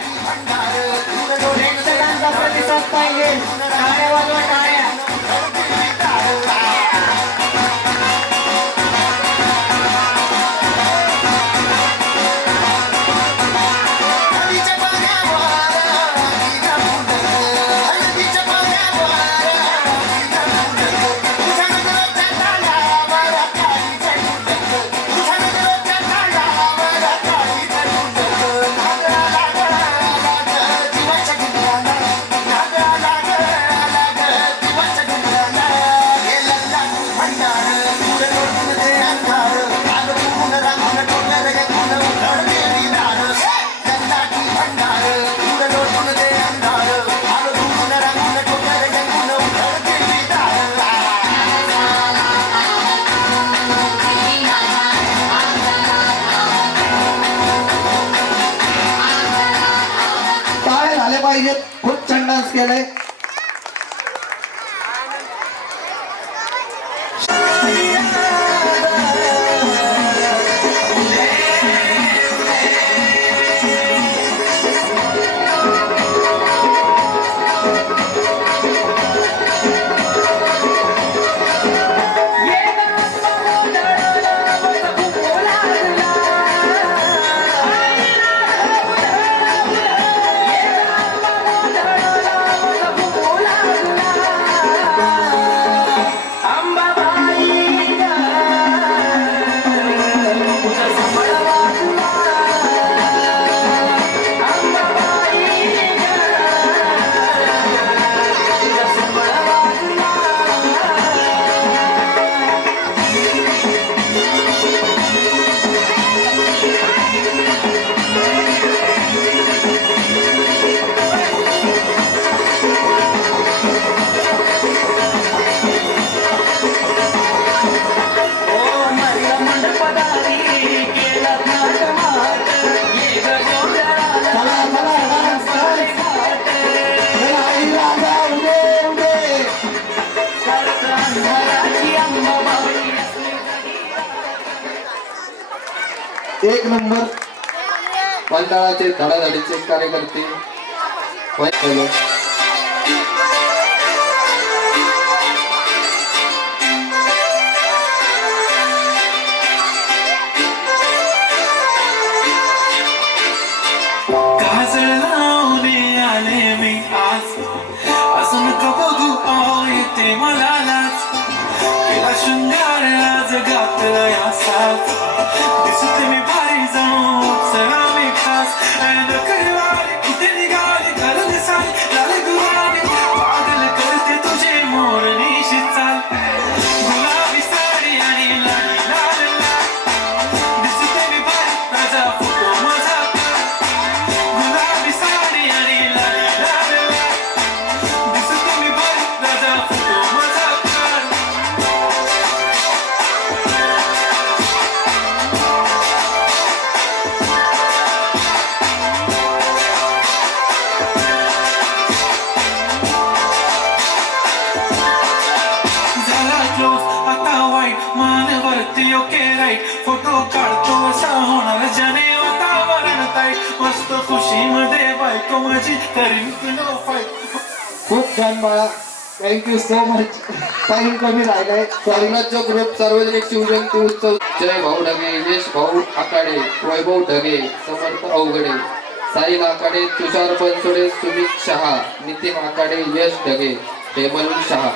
प्रेक्षकांचा प्रतिसाद पाहिजे. टाळ्या वाजवा टाळ्या. नदीच्या पाण्यावर आईचा गोंधळ, नदीच्या पाण्यावर आईचा गोंधळ. तुझ्या नजरेच्या ताळ्यावर काळीचं गोंधळ, तुझ्या नजरेच्या ताळ्यावर काळीचं गोंधळ. नागरा लाग लाग जीवाच्या गुंडाला, नागरा लाग लाग जीवाच्या गुंडाला. गेलेला भंडार तुझं डोळून दे अंधार, आलं पूर्ण रांगून डोंगर गुण उधळ देवी दार. गंगाची भंडार तुझं डोळून दे अंधार, आलं पूर्ण रांगून डोंगर गुण उधळ देवी दार. टाळ्या झाल्या पाहिजेत. खूप छान डान्स केलाय. एक नंबर मंडळाचे धडाधडीचे कार्यकर्ते. हॅलो काजळ लावणे आले मी आज, असं नका बघू येते मला लाज. केला शृंगार आज घातला या साज, दिसते मी भारी जाऊन चला मी खास. करवाले कुठे निघाले घर दिसाले लाले गुलाबी, पागल करते तुझे मोरनीशी चाल. गुलाबी साडी आणि लाली लाल लाल, दिसते मी भारी राजा फोटो माझा काढ. गुलाबी साडी आणि लाली लाल लाल, दिसते मी भारी राजा फोटो माझा काढ. झाला क्लोज आता वाईट, मानवरती ओके राईट. फोटो काढतो असा होणार ज्याने वातावरण ताईट. मस्त खुशीमध्ये बायको माझी करीन तुला फाईट. खूप छान बाळा. Thank you so much. टाइम कमी राहिलाय. साम्राज्य ग्रुप सार्वजनिक शिवजयंती उत्सव. जय भाऊ ढगे, यश भाऊ आकाडे, वैभव ढगे, समर्थ अवघडे, साहिल आकाडे, तुषार बनसोडे, सुमित शहा, नितीन आकाडे, यश ढगे, हेमल शहा.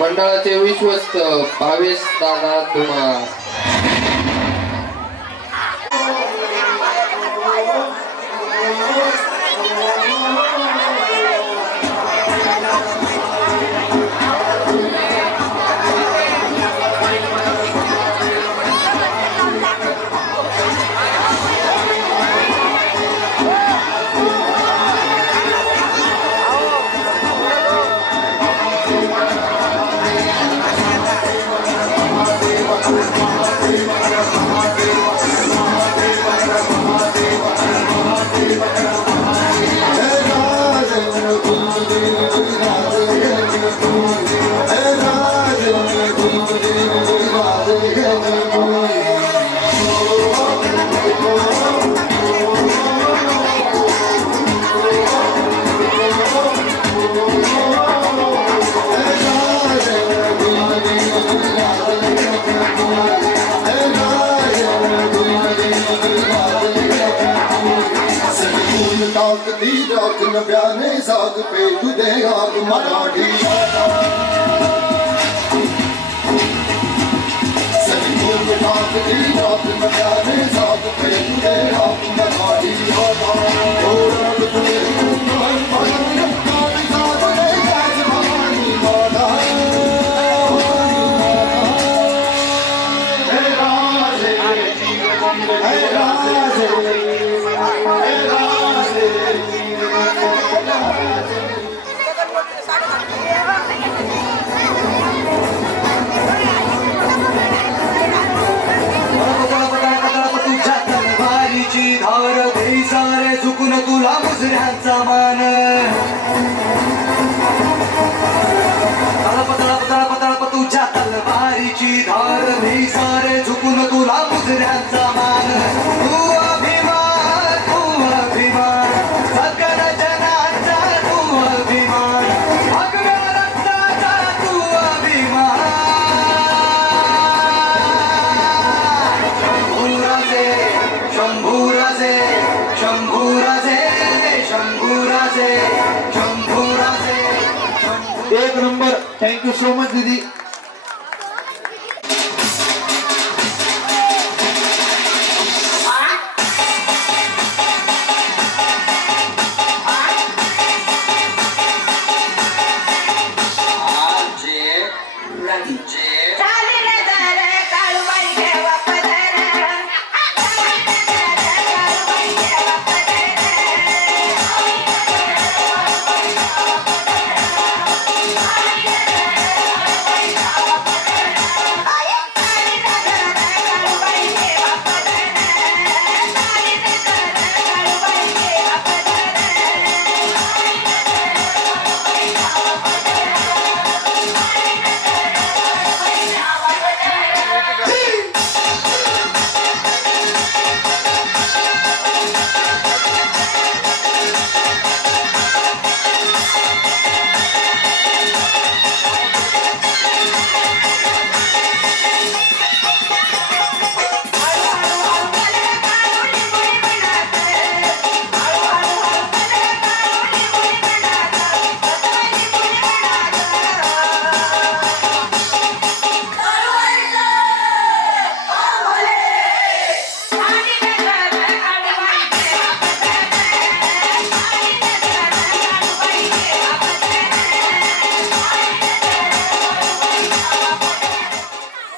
मंडळाचे विश्वस्त भावेश दादा धुमाळ. ताकती राख नव्याने साग पे तुझे आग मराठी ताकती राख नव्याने साग पे तुझे आग मराठी धार दे सारे झुकून तुला मुजऱ्यांचा मान तळप तुझ्या तलवारीची धार दे सारे झुकून तुला मुजऱ्यांचा मान तू अभिमान सकल जनाचा तू अभिमान भगव्या रक्ताचा तू अभिमान शंभूराजे शंभूराजे शंभूराजे शंभूराजे एक नंबर. थँक्यू सो मच दीदी.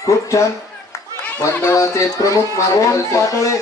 खूप छान. मंडळाचे प्रमुख मार्गदर्शक पाटोळे.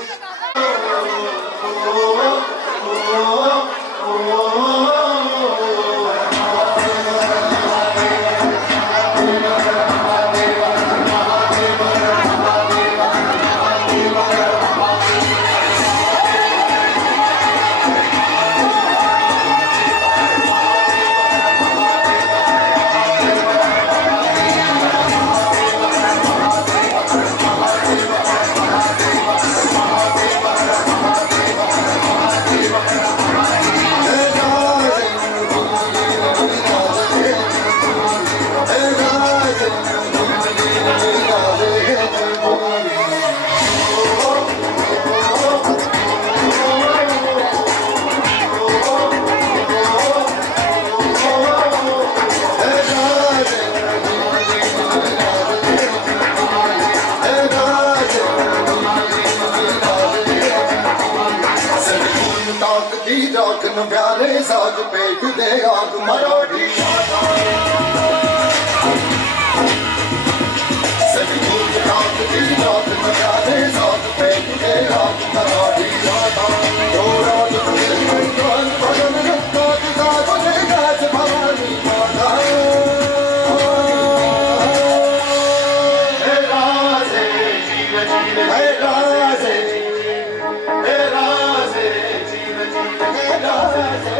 साज पेट दे आग मराठी सभी दूर रात दिन रात मजा दे साज पेट दे आग मराठी राधा दो रात भगवान भगवान रत्ता साज दे गाज भवानी माता हे राजे जीव जीव हे राजे हे राजे जीव जीव हे राजे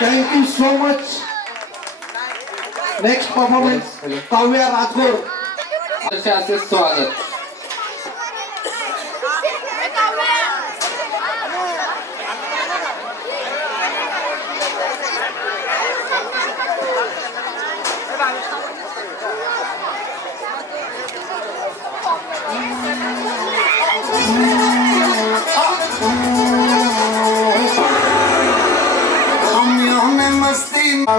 Thank you so much. Next performance, Kavya Rathore. असे स्वागत.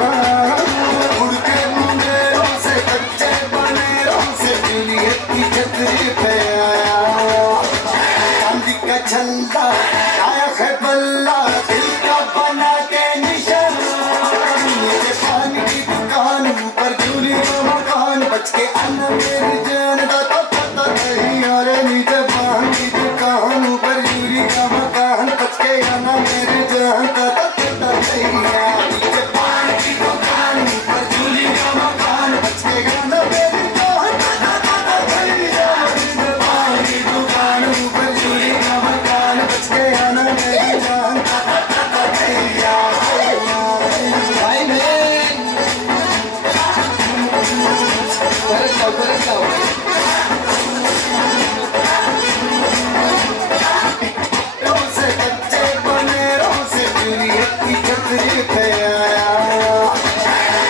उड़ के मुंडेरों से कच्चे बनेरों से जूलियत की छतरी पे आया चांदी का छल्ला आया है बल्ला दिल का बना के निशान नीचे पान की दुकान ऊपर जूली का मकान बच के आना मेरी जान का तो पता नहीं अरे नीचे पान की दुकान ऊपर जूली का मकान बच के आना मेरी जान का तो पता नहीं नीचे पान की दुकान ऊपर जूली का मकान बच के आना मेरी जान का तो पता नहीं नीचे पान की दुकान ऊपर जूली का मकान बच के आना मेरी जान का तो पता नहीं भाई बहन परत जाऊ से कच्चे बनेरों से जूलियत की छतरी पे आया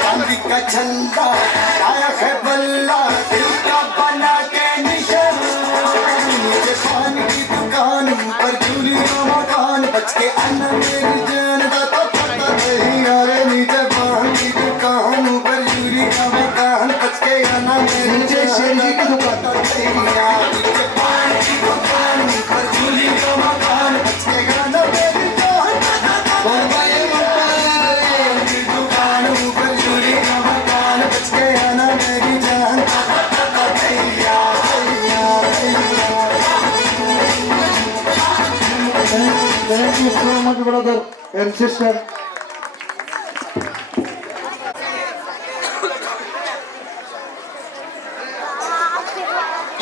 चांदी का छल्ला आया है बल्ला दिल का बना के निशान के अन्ना मेरी जान का तो पता नहीं यारे नीचे पान की दुकान ऊपर यूरी का मकान बच के अन्ना मेरी जान का तो पता नहीं यार नीचे पान की दुकान ऊपर यूरी का मकान बच के अन्ना मेरी जान की दुकान ऊपर यूरी का मकान बच के अन्ना मेरी जान का पता नहीं यार Thank you so much, brother and sister.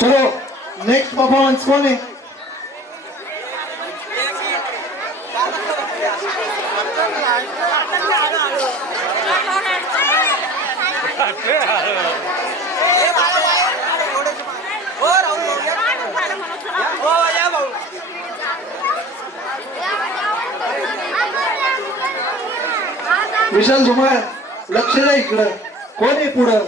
चलो नेक्स्ट परफॉर्मेंस कौन है? विशाल धुमाळ लक्ष द्या इकडं. कोण आहे पुढं?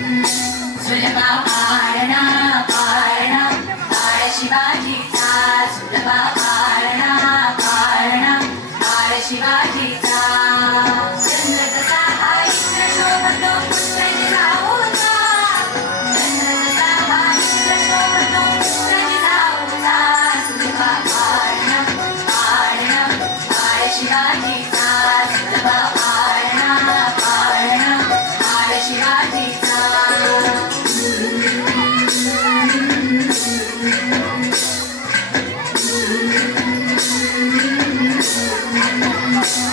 सुलभा पारणा पारणा काळ शिवाजीचा सुलभा पारणा पारणा काळ शिवाजीचा चंद्र जसा हा इंद्र शोभतो पुत्रजी जाऊचा चंद्र जसा हा इंद्र शोभतो पुत्रजी जाऊचा सुलभा पारणा पारणा काळ शिवाजीचा सुलभा पारणा पारणा काळ शिवाजीचा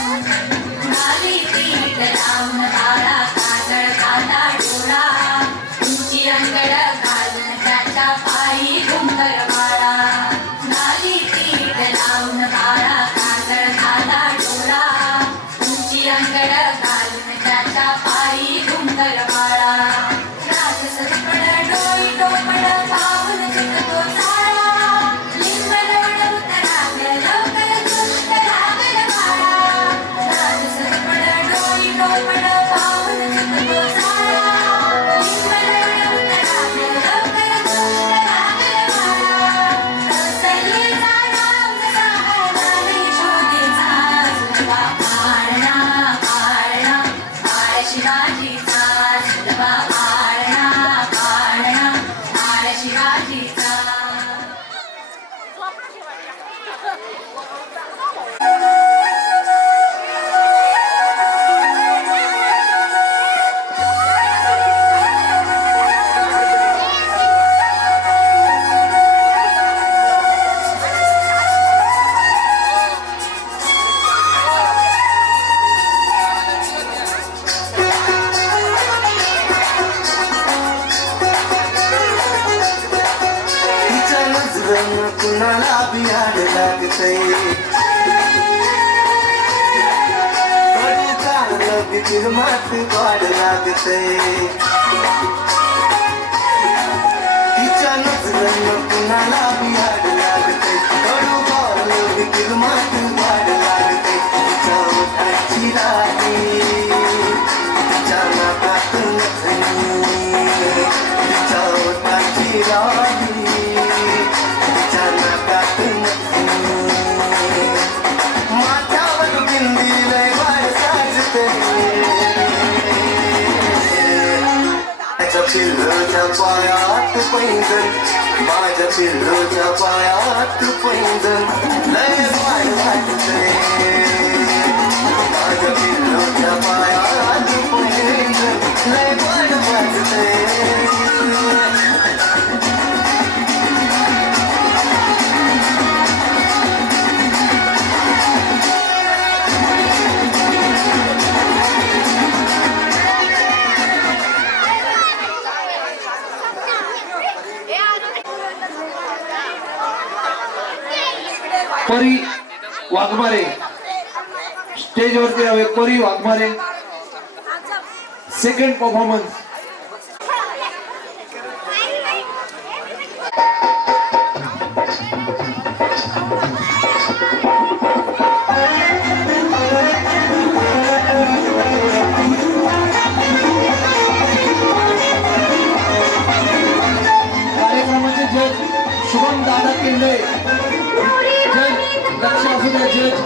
नाली पीठ लावून बाळा काजळ घाला डोळा उंची अंगड घालून त्याच्या पायी घुंगर बाळा नाली पीठ लावून बाळा काजळ घाला डोळा उंची अंगड घालून त्याच्या पायी घुंगर बाळा राजस रुपड डोई टोपड पाहून चुकतो झाडा लिंब लोड उतराग लवकर दुष्ट लागल बाळा राजस रुपड डोई टोपड पाहून चुकतो झाडा लिंब लोड उतराग लवकर दुष्ट लागल बाळा कौसल्येचा राम सांभाळणारी शोधीचा सुलभा पारणा पारणा काळ शिवाजीचा सुलभा पारणा पारणा काळ शिवाजीचा तिच्या नजरेनं कुणाला बियाड लागतंय कडू चांगलं बिकीर मात वाढ लागतंय तिच्या नजरेनं कुणाला बियाड लागतंय कडू चांगलं बिकीर मात वाढ लागतंय तिच्या ओठांची लाली तिच्या नाकात नथनी तिच्या ओठांची लाली तिच्या नाकात नथनी माथ्यावर बिंदी लय वाढ साजते त्याच्या पिल्लोच्या पायात पैंजण माझ्या पिल्लोच्या पायात पैंजण लय वाढ वाटते माझ्या पिल्लोच्या पायात पैंजण लय वाढ वाटते परी वाघमारे स्टेजवरती यावे. परी वाघमारे सेकंड परफॉर्मन्स. केलंय लक्ष असू द्या जज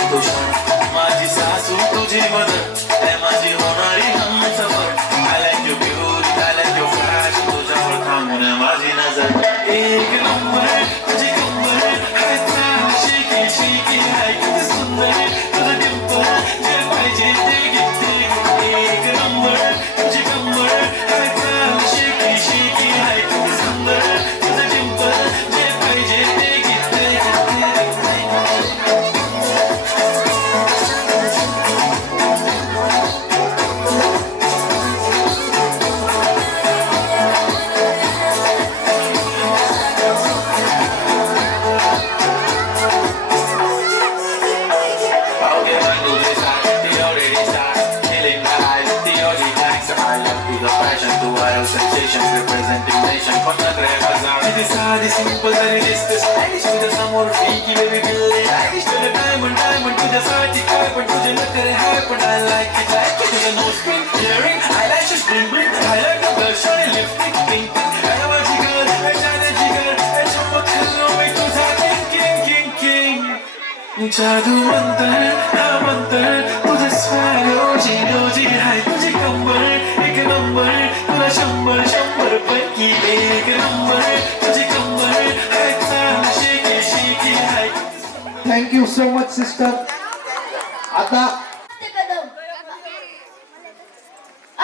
खूप छान माझी सासू तुझी मदत माझी होणारी हम सफर I like your beauty, I like your fashion तुझ्यावर थांबून माझी नजर एक नंबर तुझी कंबर हाय चाल शेकी शेकी हाय किती सुंदर तुझं डिंपल जे पाहिजे ते घेते एक नंबर तुझी कंबर हाय चाल शेकी शेकी हाय किती सुंदर तुझं डिंपल जे पाहिजे ते घेते साधी सिंपल तरी दिसतेस आईश तुझ्या समोर फिकी बेबी बिल्ली आईश तुझं डायमंड डायमंड तुझ्यासाठी काय पण तुझे नखरे हाय पण I like it तुझं nose pin earring eyelashes bling bling highlighter blush आणि लिपस्टिक पिंक पिंक आहे माझी गर्ल आहे जाण्याची गर्ल आहे चमक हॅलो मी तुझा किंग किंग किंग किंग जादू मंतर हा मंतर तुझं स्वॅग रोजी रोजी हाय तुझी कंबर एक नंबर तुला 100 100 पैकी एक नंबर तुझी थँक्यू सो मच सिस्टर. आता कदम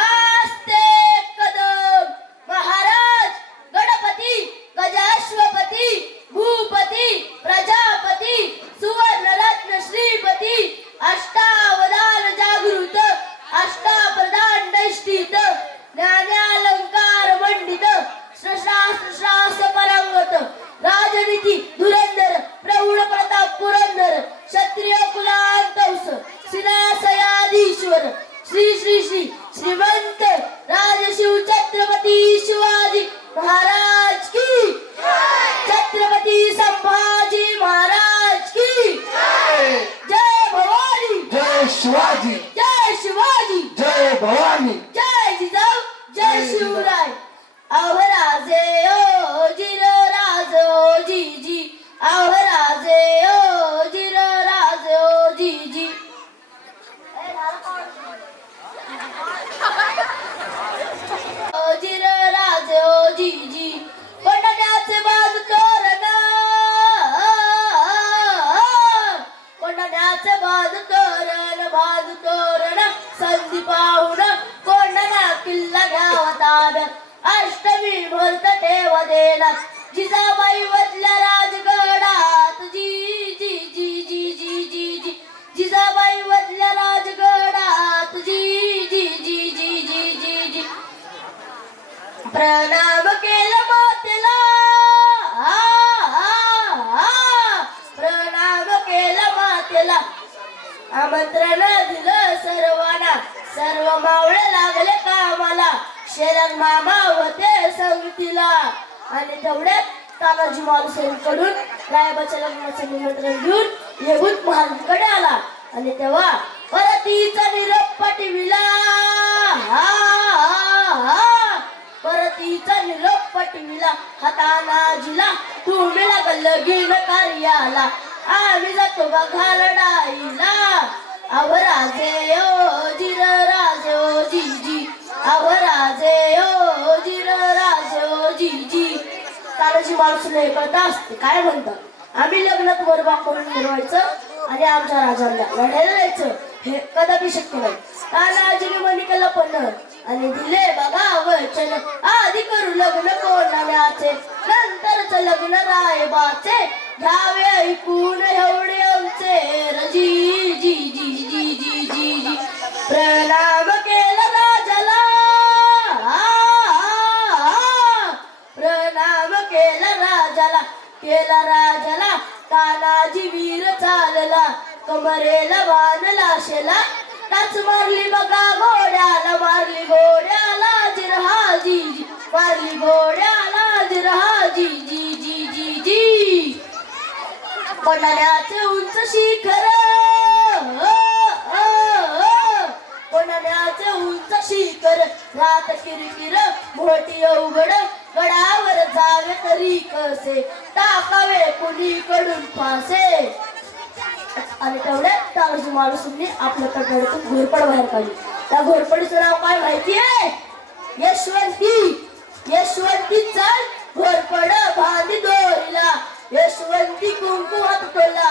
आस्ते कदम महाराज गणपती गजाश्वपती भूपती प्रजापती सुवर्णरत्न श्रीपती अष्टावधान जागृत अष्टाप्रधान दैष्टित ज्ञानालंकार मंडित सशास्त्रशास परांगत राजनीती धुरंधर प्रौढ प्रताप पुरंदर क्षत्रिय कुलांतौस सिनासयाधीश्वर श्री श्री श्री श्रीमंत राजशिव छत्रपती शिवाजी महाराज की छत्रपती संभाजी महाराज की जय भवानी जय शिवाजी जय शिवाजी जय भवानी. जय जिजाऊ जय शिवराय. अवराजे ओ जिर राज ओ जी जी अवराजे ओ जिर राज ओ जी जी. ओ जिर राज ओ जी जी कोंडाण्याचे बाजू तोरण कोंडाण्याचे बाजू तोरण संधी पाहून कोंडाणा किल्ला घ्यावा ताब्यात अष्टमी मुहूर्त ठेवा देणार जिजाबाई वदल्या राजगडात जी जी जी जी जी जी जी जिजाबाई वदल्या राजगडात जी जी जी जी जी जी जी प्रणाम केला मातेला प्रणाम केला मातेला आमंत्रण दिलं सर्वांना सर्व मावळे लागले कामाला शेरण मामा होते संगतीला आणि तेवढ्यात तानाजी मालुसरेंकडून रायबाच्या लग्नाचे निमंत्रण घेऊन येऊन महाराजांकडे आला आणि तेव्हा परतीचा निरोप पटविला परतीचा निरोप पटविला हातानाजीला तुम्ही लागल लगीन कार्याला आम्ही जातो बघा लढाईला अवराजे ओ जिर राजे ओ जी जी अवराजे ओ जिर राजे ओ जी जी. तानाजी मालुसरे कळत असते काय म्हणतात आम्ही लग्नात बरोबर करून मिरवायचं आणि आमच्या राजांना लढायला जायचं हे कदापि शक्य नाही. तानाजीने मनी केलं पण आणि दिले बघा वचन आधी करू लग्न कोणाचे नंतरच लग्न रायबाचे घ्यावे ऐकून एवढे आमचे रजी जी जी जी जी जी जी. प्रणाम केला राजाला प्रणाम केला राजाला तानाजी वीर चालला कमरेला बांधला शेला टाच मारली बघा घोड्याला मारली घोड्याला जिरहाजी जी मारली घोड्याला जिरहाजी जी जी जी जी. कोंडाण्याचे उंच शिखर कोंडाण्याचे उंच शिखर रात किरकिर मोठी अवघड गडावर जावे तरी कसे टाकावे कुणीकडून फासे. आणि तेवढ्यात तानाजी मालुसरेंनी आपल्या कटारातून घोरपड बाहेर काढली. त्या घोरपडीचं नाव काय माहितीये यशवंती चाल घोरपड बांधी दोरीला यशवंती कुंकू हात टोला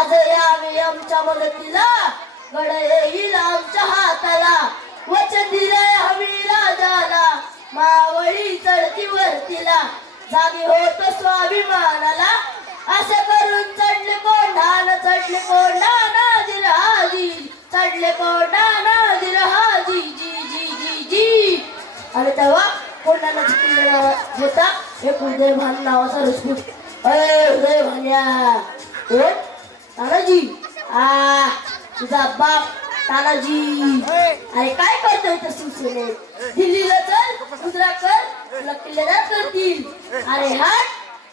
आज यावे आमच्या मदतीला गड येईल आमच्या हाताला वचन दिलंय हमी राजाला मावळी चढती वरतीला जागी होत स्वाभिमानाला असं करून चढले कोंढाणा जिरहाजी चढले कोंढाणा जिरहाजी जी जी जी जी. आणि तेव्हा कोंढाण्याचा किल्ला होता एक उदयभान नावाचा राजपूत उदय भान्या कोण तानाजी तुझा बाप तानाजी. अरे काय करतोय तर शिवसेनेत दिल्लीला चल मुजरा कर तुला किल्लेदार करतील. अरे हाट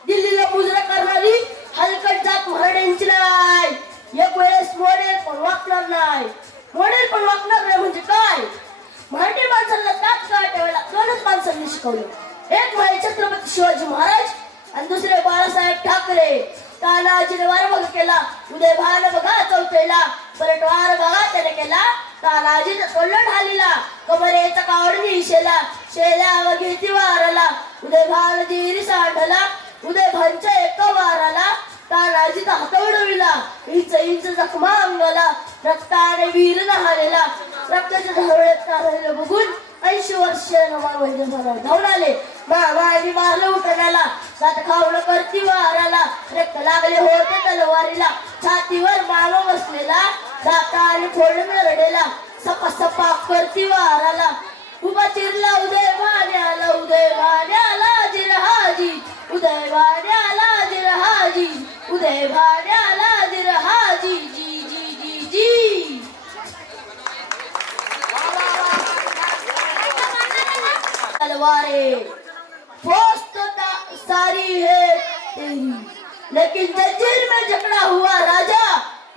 दिल्लीला मुजरा करणारी हलकट जात महाराजांची नाही. एक वेळेस मोडेल पण वाकणार नाही म्हणजे काय मराठी माणसाला ताच काय ठेवायला दोनच माणसांनी शिकवलं. एक म्हणजे छत्रपती शिवाजी महाराज आणि दुसरे बाळासाहेब ठाकरे. तानाजीने वारभंग केला उदयभान बघा चौथेला पलटवार बघा त्याने केला तानाजी तोंड ढालीला कमरेचा कावड निशेला शेल्यावर घेती वारला उदयभान जिरी सांडला उदयभानच्या एका वाराला तानाजीचा हात उडविला वर्षानं मावळीच्या झाडावर धावून आले. मामाने मारलं उठण्याला, सात खावलं करती वाराला, रक्त लागले होते तलवारीला, छातीवर मामा बसलेला, दाताने फोडलं मेरडेला, सपा सपा करती वाराला. उभा चिरला उदय भाण्याला, उदय भाण्याला जिरहाजी, उदय भाण्याला जिरहाजी, उदय भाण्याला जिरहाजी, जी जी जी जी. तलवारें फौज तो सारी है तेरी, लेकिन जंजीर में जकड़ा हुआ राजा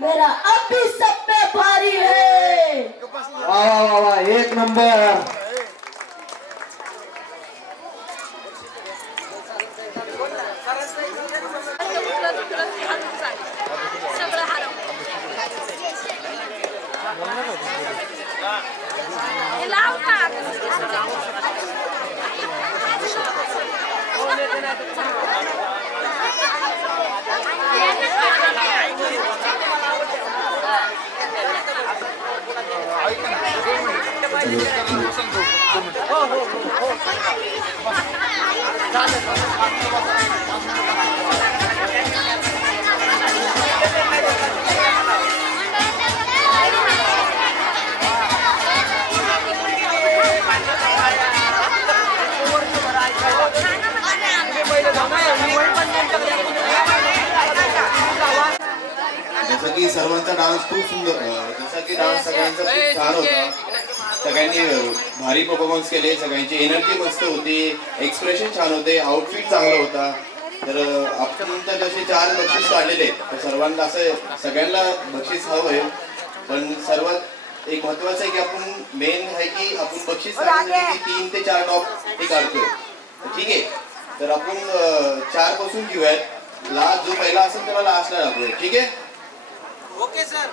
मेरा अब भी सब पे भारी है. वा वा वा वा, एक नंबर. जसं की सर्वांचा डान्स खूप सुंदर, जसं की डान्स सगळ्यांचा खूप छान होता. सगळ्यांनी भारी परफॉर्मन्स केले, सगळ्यांची एनर्जी मस्त होती, एक्सप्रेशन छान होते, आउटफिट चांगला होता. तर आपण तर जसे 4 बक्षीस काढलेले, तर सर्वांना असं सगळ्यांना बक्षीस हवं आहे. पण सर्वात एक महत्वाचं आहे की आपण मेन आहे की आपण बक्षीस काढण्यासाठी 3 ते 4 टॉप हे काढतोय. ठीक आहे, तर आपण 4 पासून घेऊयात. लास्ट जो पहिला असेल त्याला लास्टला टाकूया. ठीक आहे, ओके सर.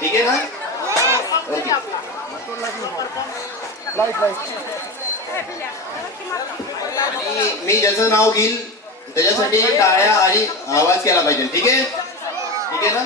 ठीक आहे ना? ओके. आणि मी ज्याचं नाव घेईल त्याच्यासाठी टाळ्या आणि आवाज केला पाहिजे. ठीक आहे, ठीक आहे ना?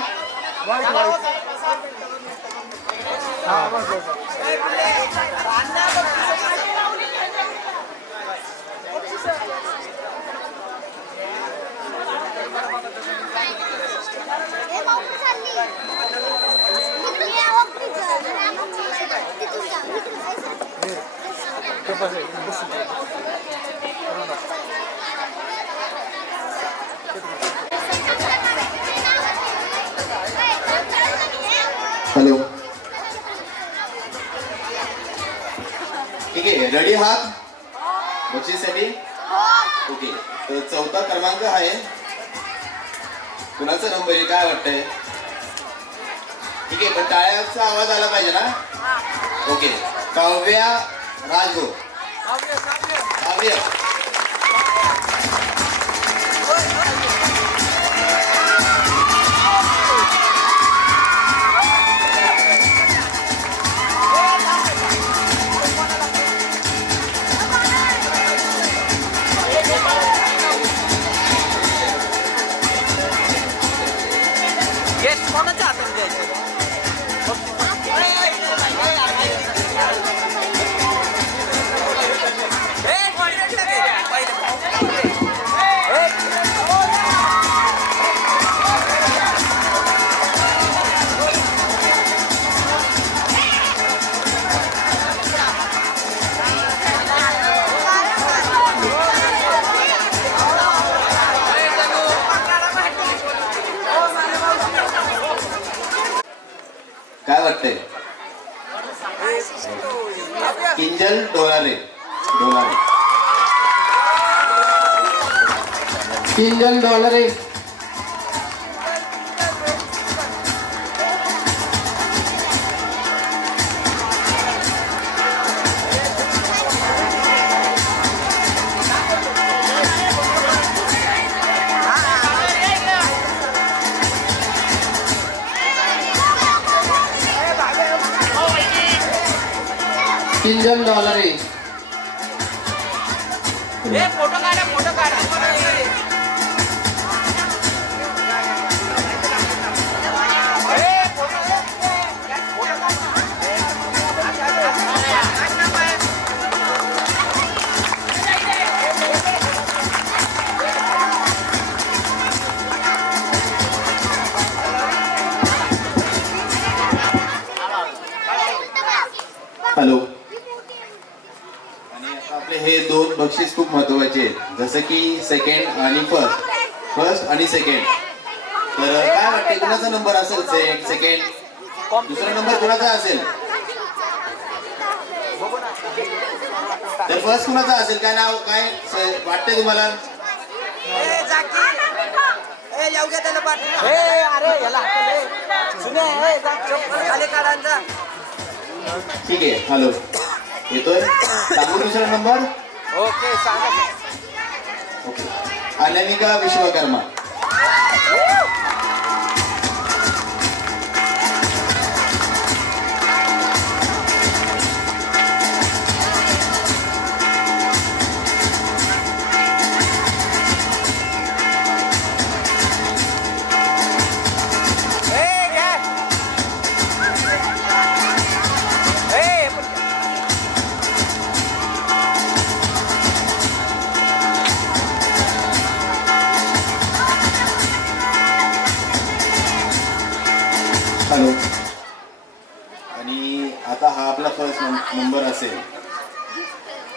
हॅलो, ठीक आहे, रेडी आहात बक्षीसाठी? ओके, तर 4था क्रमांक आहे. कुणाचा नंबर आहे काय वाटतंय? ठीक आहे, पण टाळ्याचा आवाज आला पाहिजे ना? ओके, काव्या राजगो. काव्य. कोणाच्या हातात द्यायचं? काय वाटतंय? किंजल डोलारे. किंजल डॉलरे. किंजल डॉलरे. फोटो काढा, फोटो काढा. आपले हे दोन बक्षीस खूप महत्वाचे आहेत, जसं की सेकंड आणि फर्स्ट आणि सेकंड. तर काय वाटते कुणाचा नंबर असेल सेकंड, दुसरा नंबर कुणाचा असेल, तर फर्स्ट कुणाचा असेल, काय नाव काय वाटतंय तुम्हाला? ठीक आहे, हॅलो येतोय, सांगू दुसरा नंबर. ओके सांगा. ओके, अनामिका विश्वकर्मा. हॅलो. आणि आता हा आपला फर्स्ट नंबर असेल,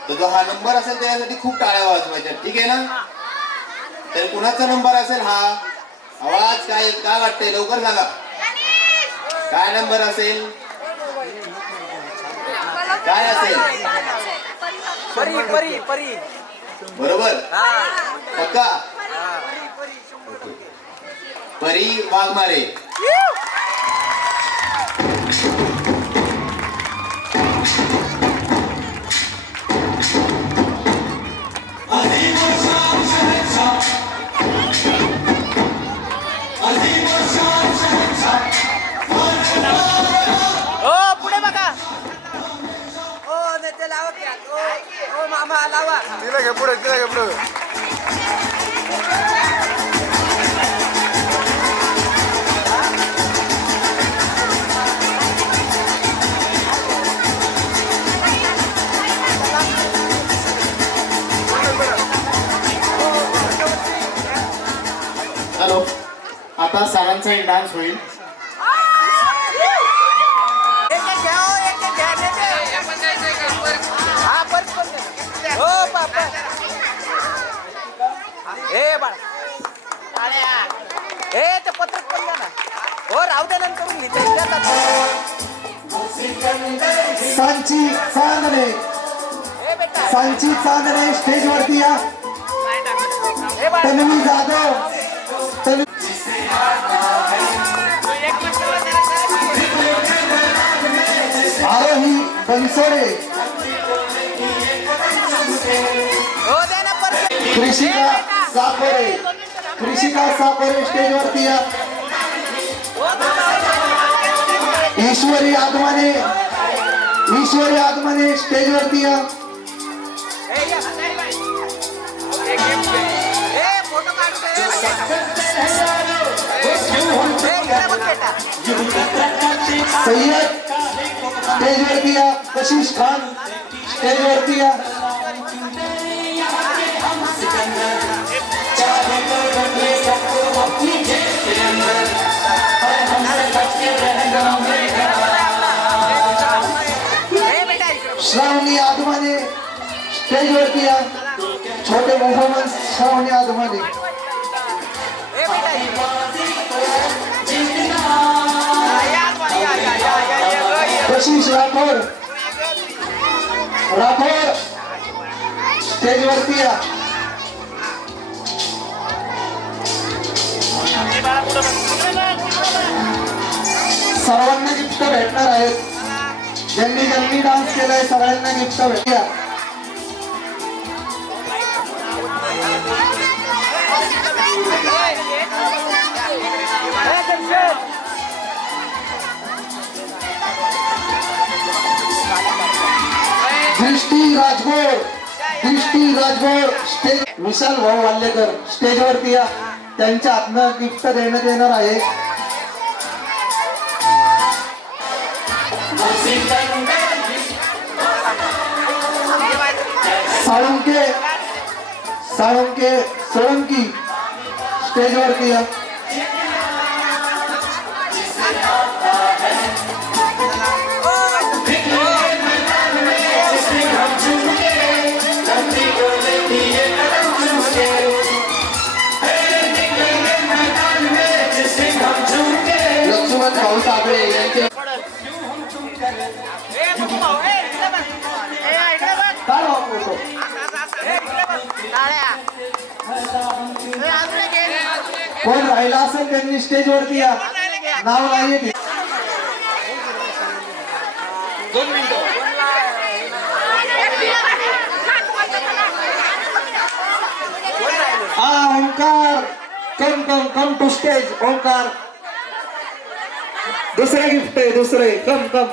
तर जो हा नंबर असेल त्यासाठी खूप टाळ्या वाजवायच्या, ठीक आहे ना? तर कुणाचा नंबर असेल हा? आवाज काय काय वाटतंय, लवकर सांगा. काय नंबर असेल, काय असेल? बरोबर, पक्का? ओके. परी वाघमारे. पुढे बघा. ओ नेते लावा क्या, ओ मामा लावा. तिला घे पुढे, तिला घे पुढे. हॅलो, आता सरांचा एक डान्स होईल. ते पत्रक पण द्या ना. हो राहू द्या, नंतर सांची चांदणे स्टेजवरती या. तन्वी जाधव, आरोही बनसोडे, कृषिका साकोरे स्टेजवरती या. ईश्वरी आगमने स्टेजवरती या. सय्यद स्टेजवरती या. कशिश खान स्टेजवरती या. श्रावणी आगमने स्टेजवरती या. छोटे परफॉर्मन्स श्रावणी आगमने. कशिश राठोड स्टेजवरती या. सर्वांना गिफ्ट भेटणार आहेत. ज्यांनी डान्स केलाय सगळ्यांना गिफ्ट भेटूया. दृष्टी राजगोर स्टेज. विशाल भाऊ वाल्लेकर स्टेजवरती या. त्यांच्या हातनं गिफ्ट देण्यात येणार आहे. सोळंकी स्टेजवरती या. लक्ष्मण भाऊ साबळे यांचे कोण राहिला असेल त्यांनी स्टेजवरती या. नाव नाही हा ओंकार कम कम कम टू स्टेज. ओंकार दुसरे गिफ्ट आहे दुसरे. कम कम.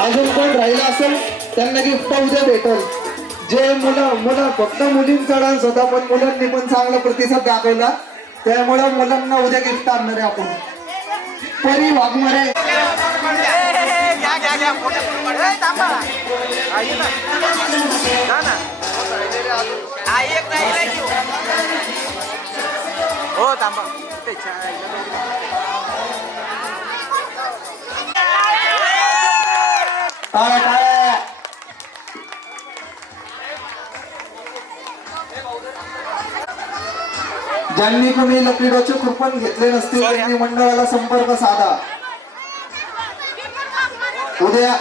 अजून कोण राहिला असेल त्यांना गिफ्ट उद्या भेटल. जे मुलं फक्त मुलींचा डान्स होता पण मुलांनी पण चांगला प्रतिसाद दाखवला त्यामुळे मुलांना उद्या गिफ्ट आणणार आहे आपण. परी वाघमारे हो थांबा. टाळ्या टाळ्या. ज्यांनी कोणी लपिडोचे कुपन घेतले नसतील त्यांनी मंडळाला संपर्क साधा. उद्या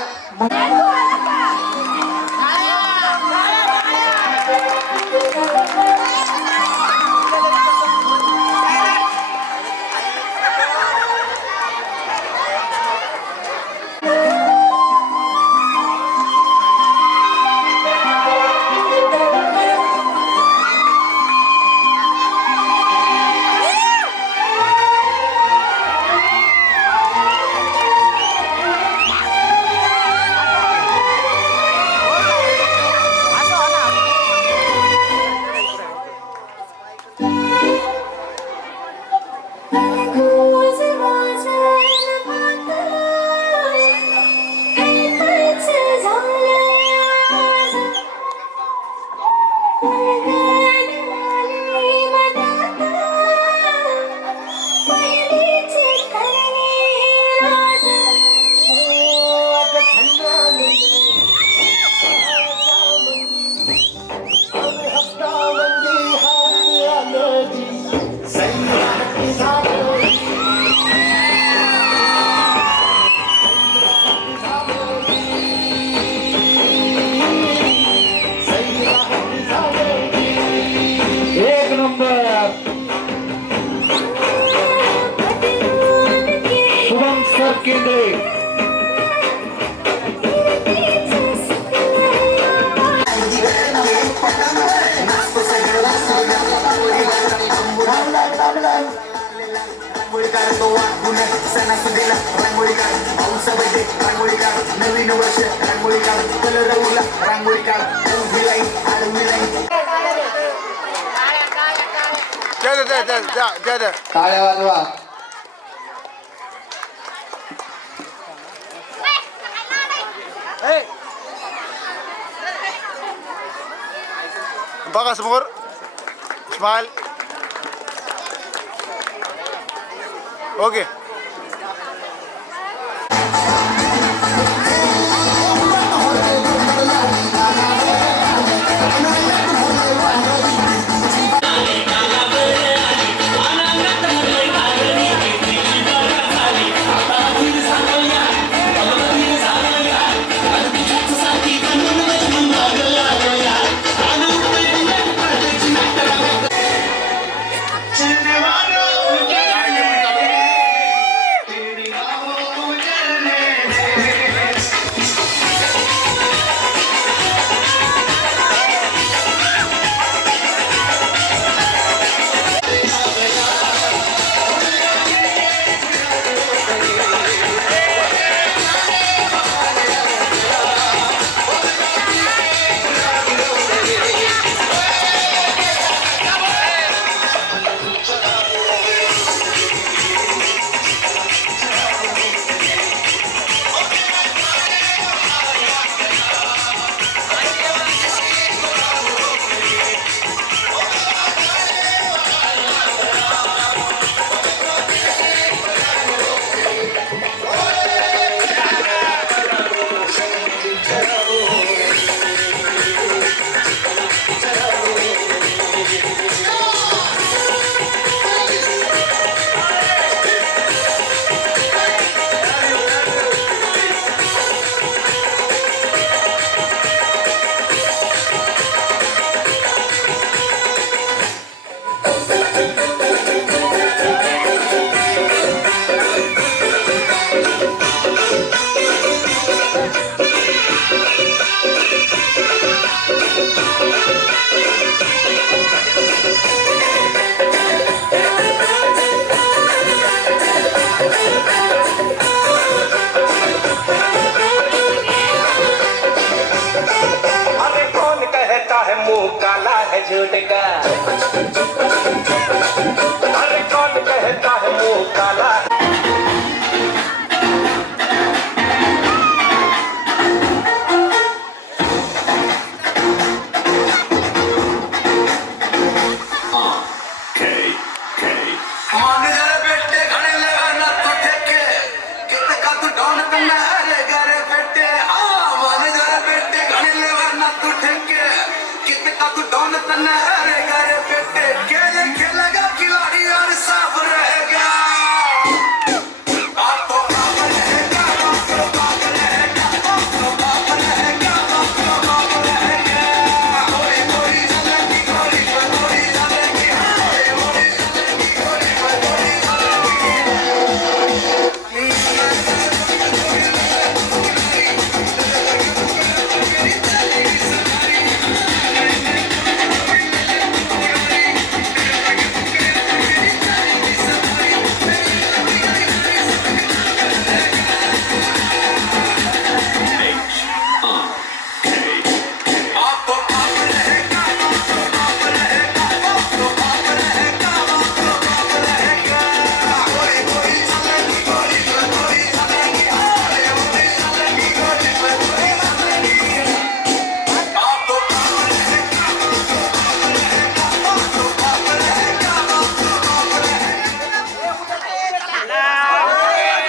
नवीन वर्ष रांगोळी काढ. कलर उडला रांगोळी काढ. उभी लाईन आडवी लाईन. टाळ्या वाजवा. बघा समोर. स्माइल. ओके. झूठ का अरे कौन कहता है मुंह काला मान जरा बेटे घने लगाना तो ठेके कितने का तू डॉन करना है गरे बेटे हाँ मान जरा बेटे घने लगाना तो ठेके कितने का तू डॉन करना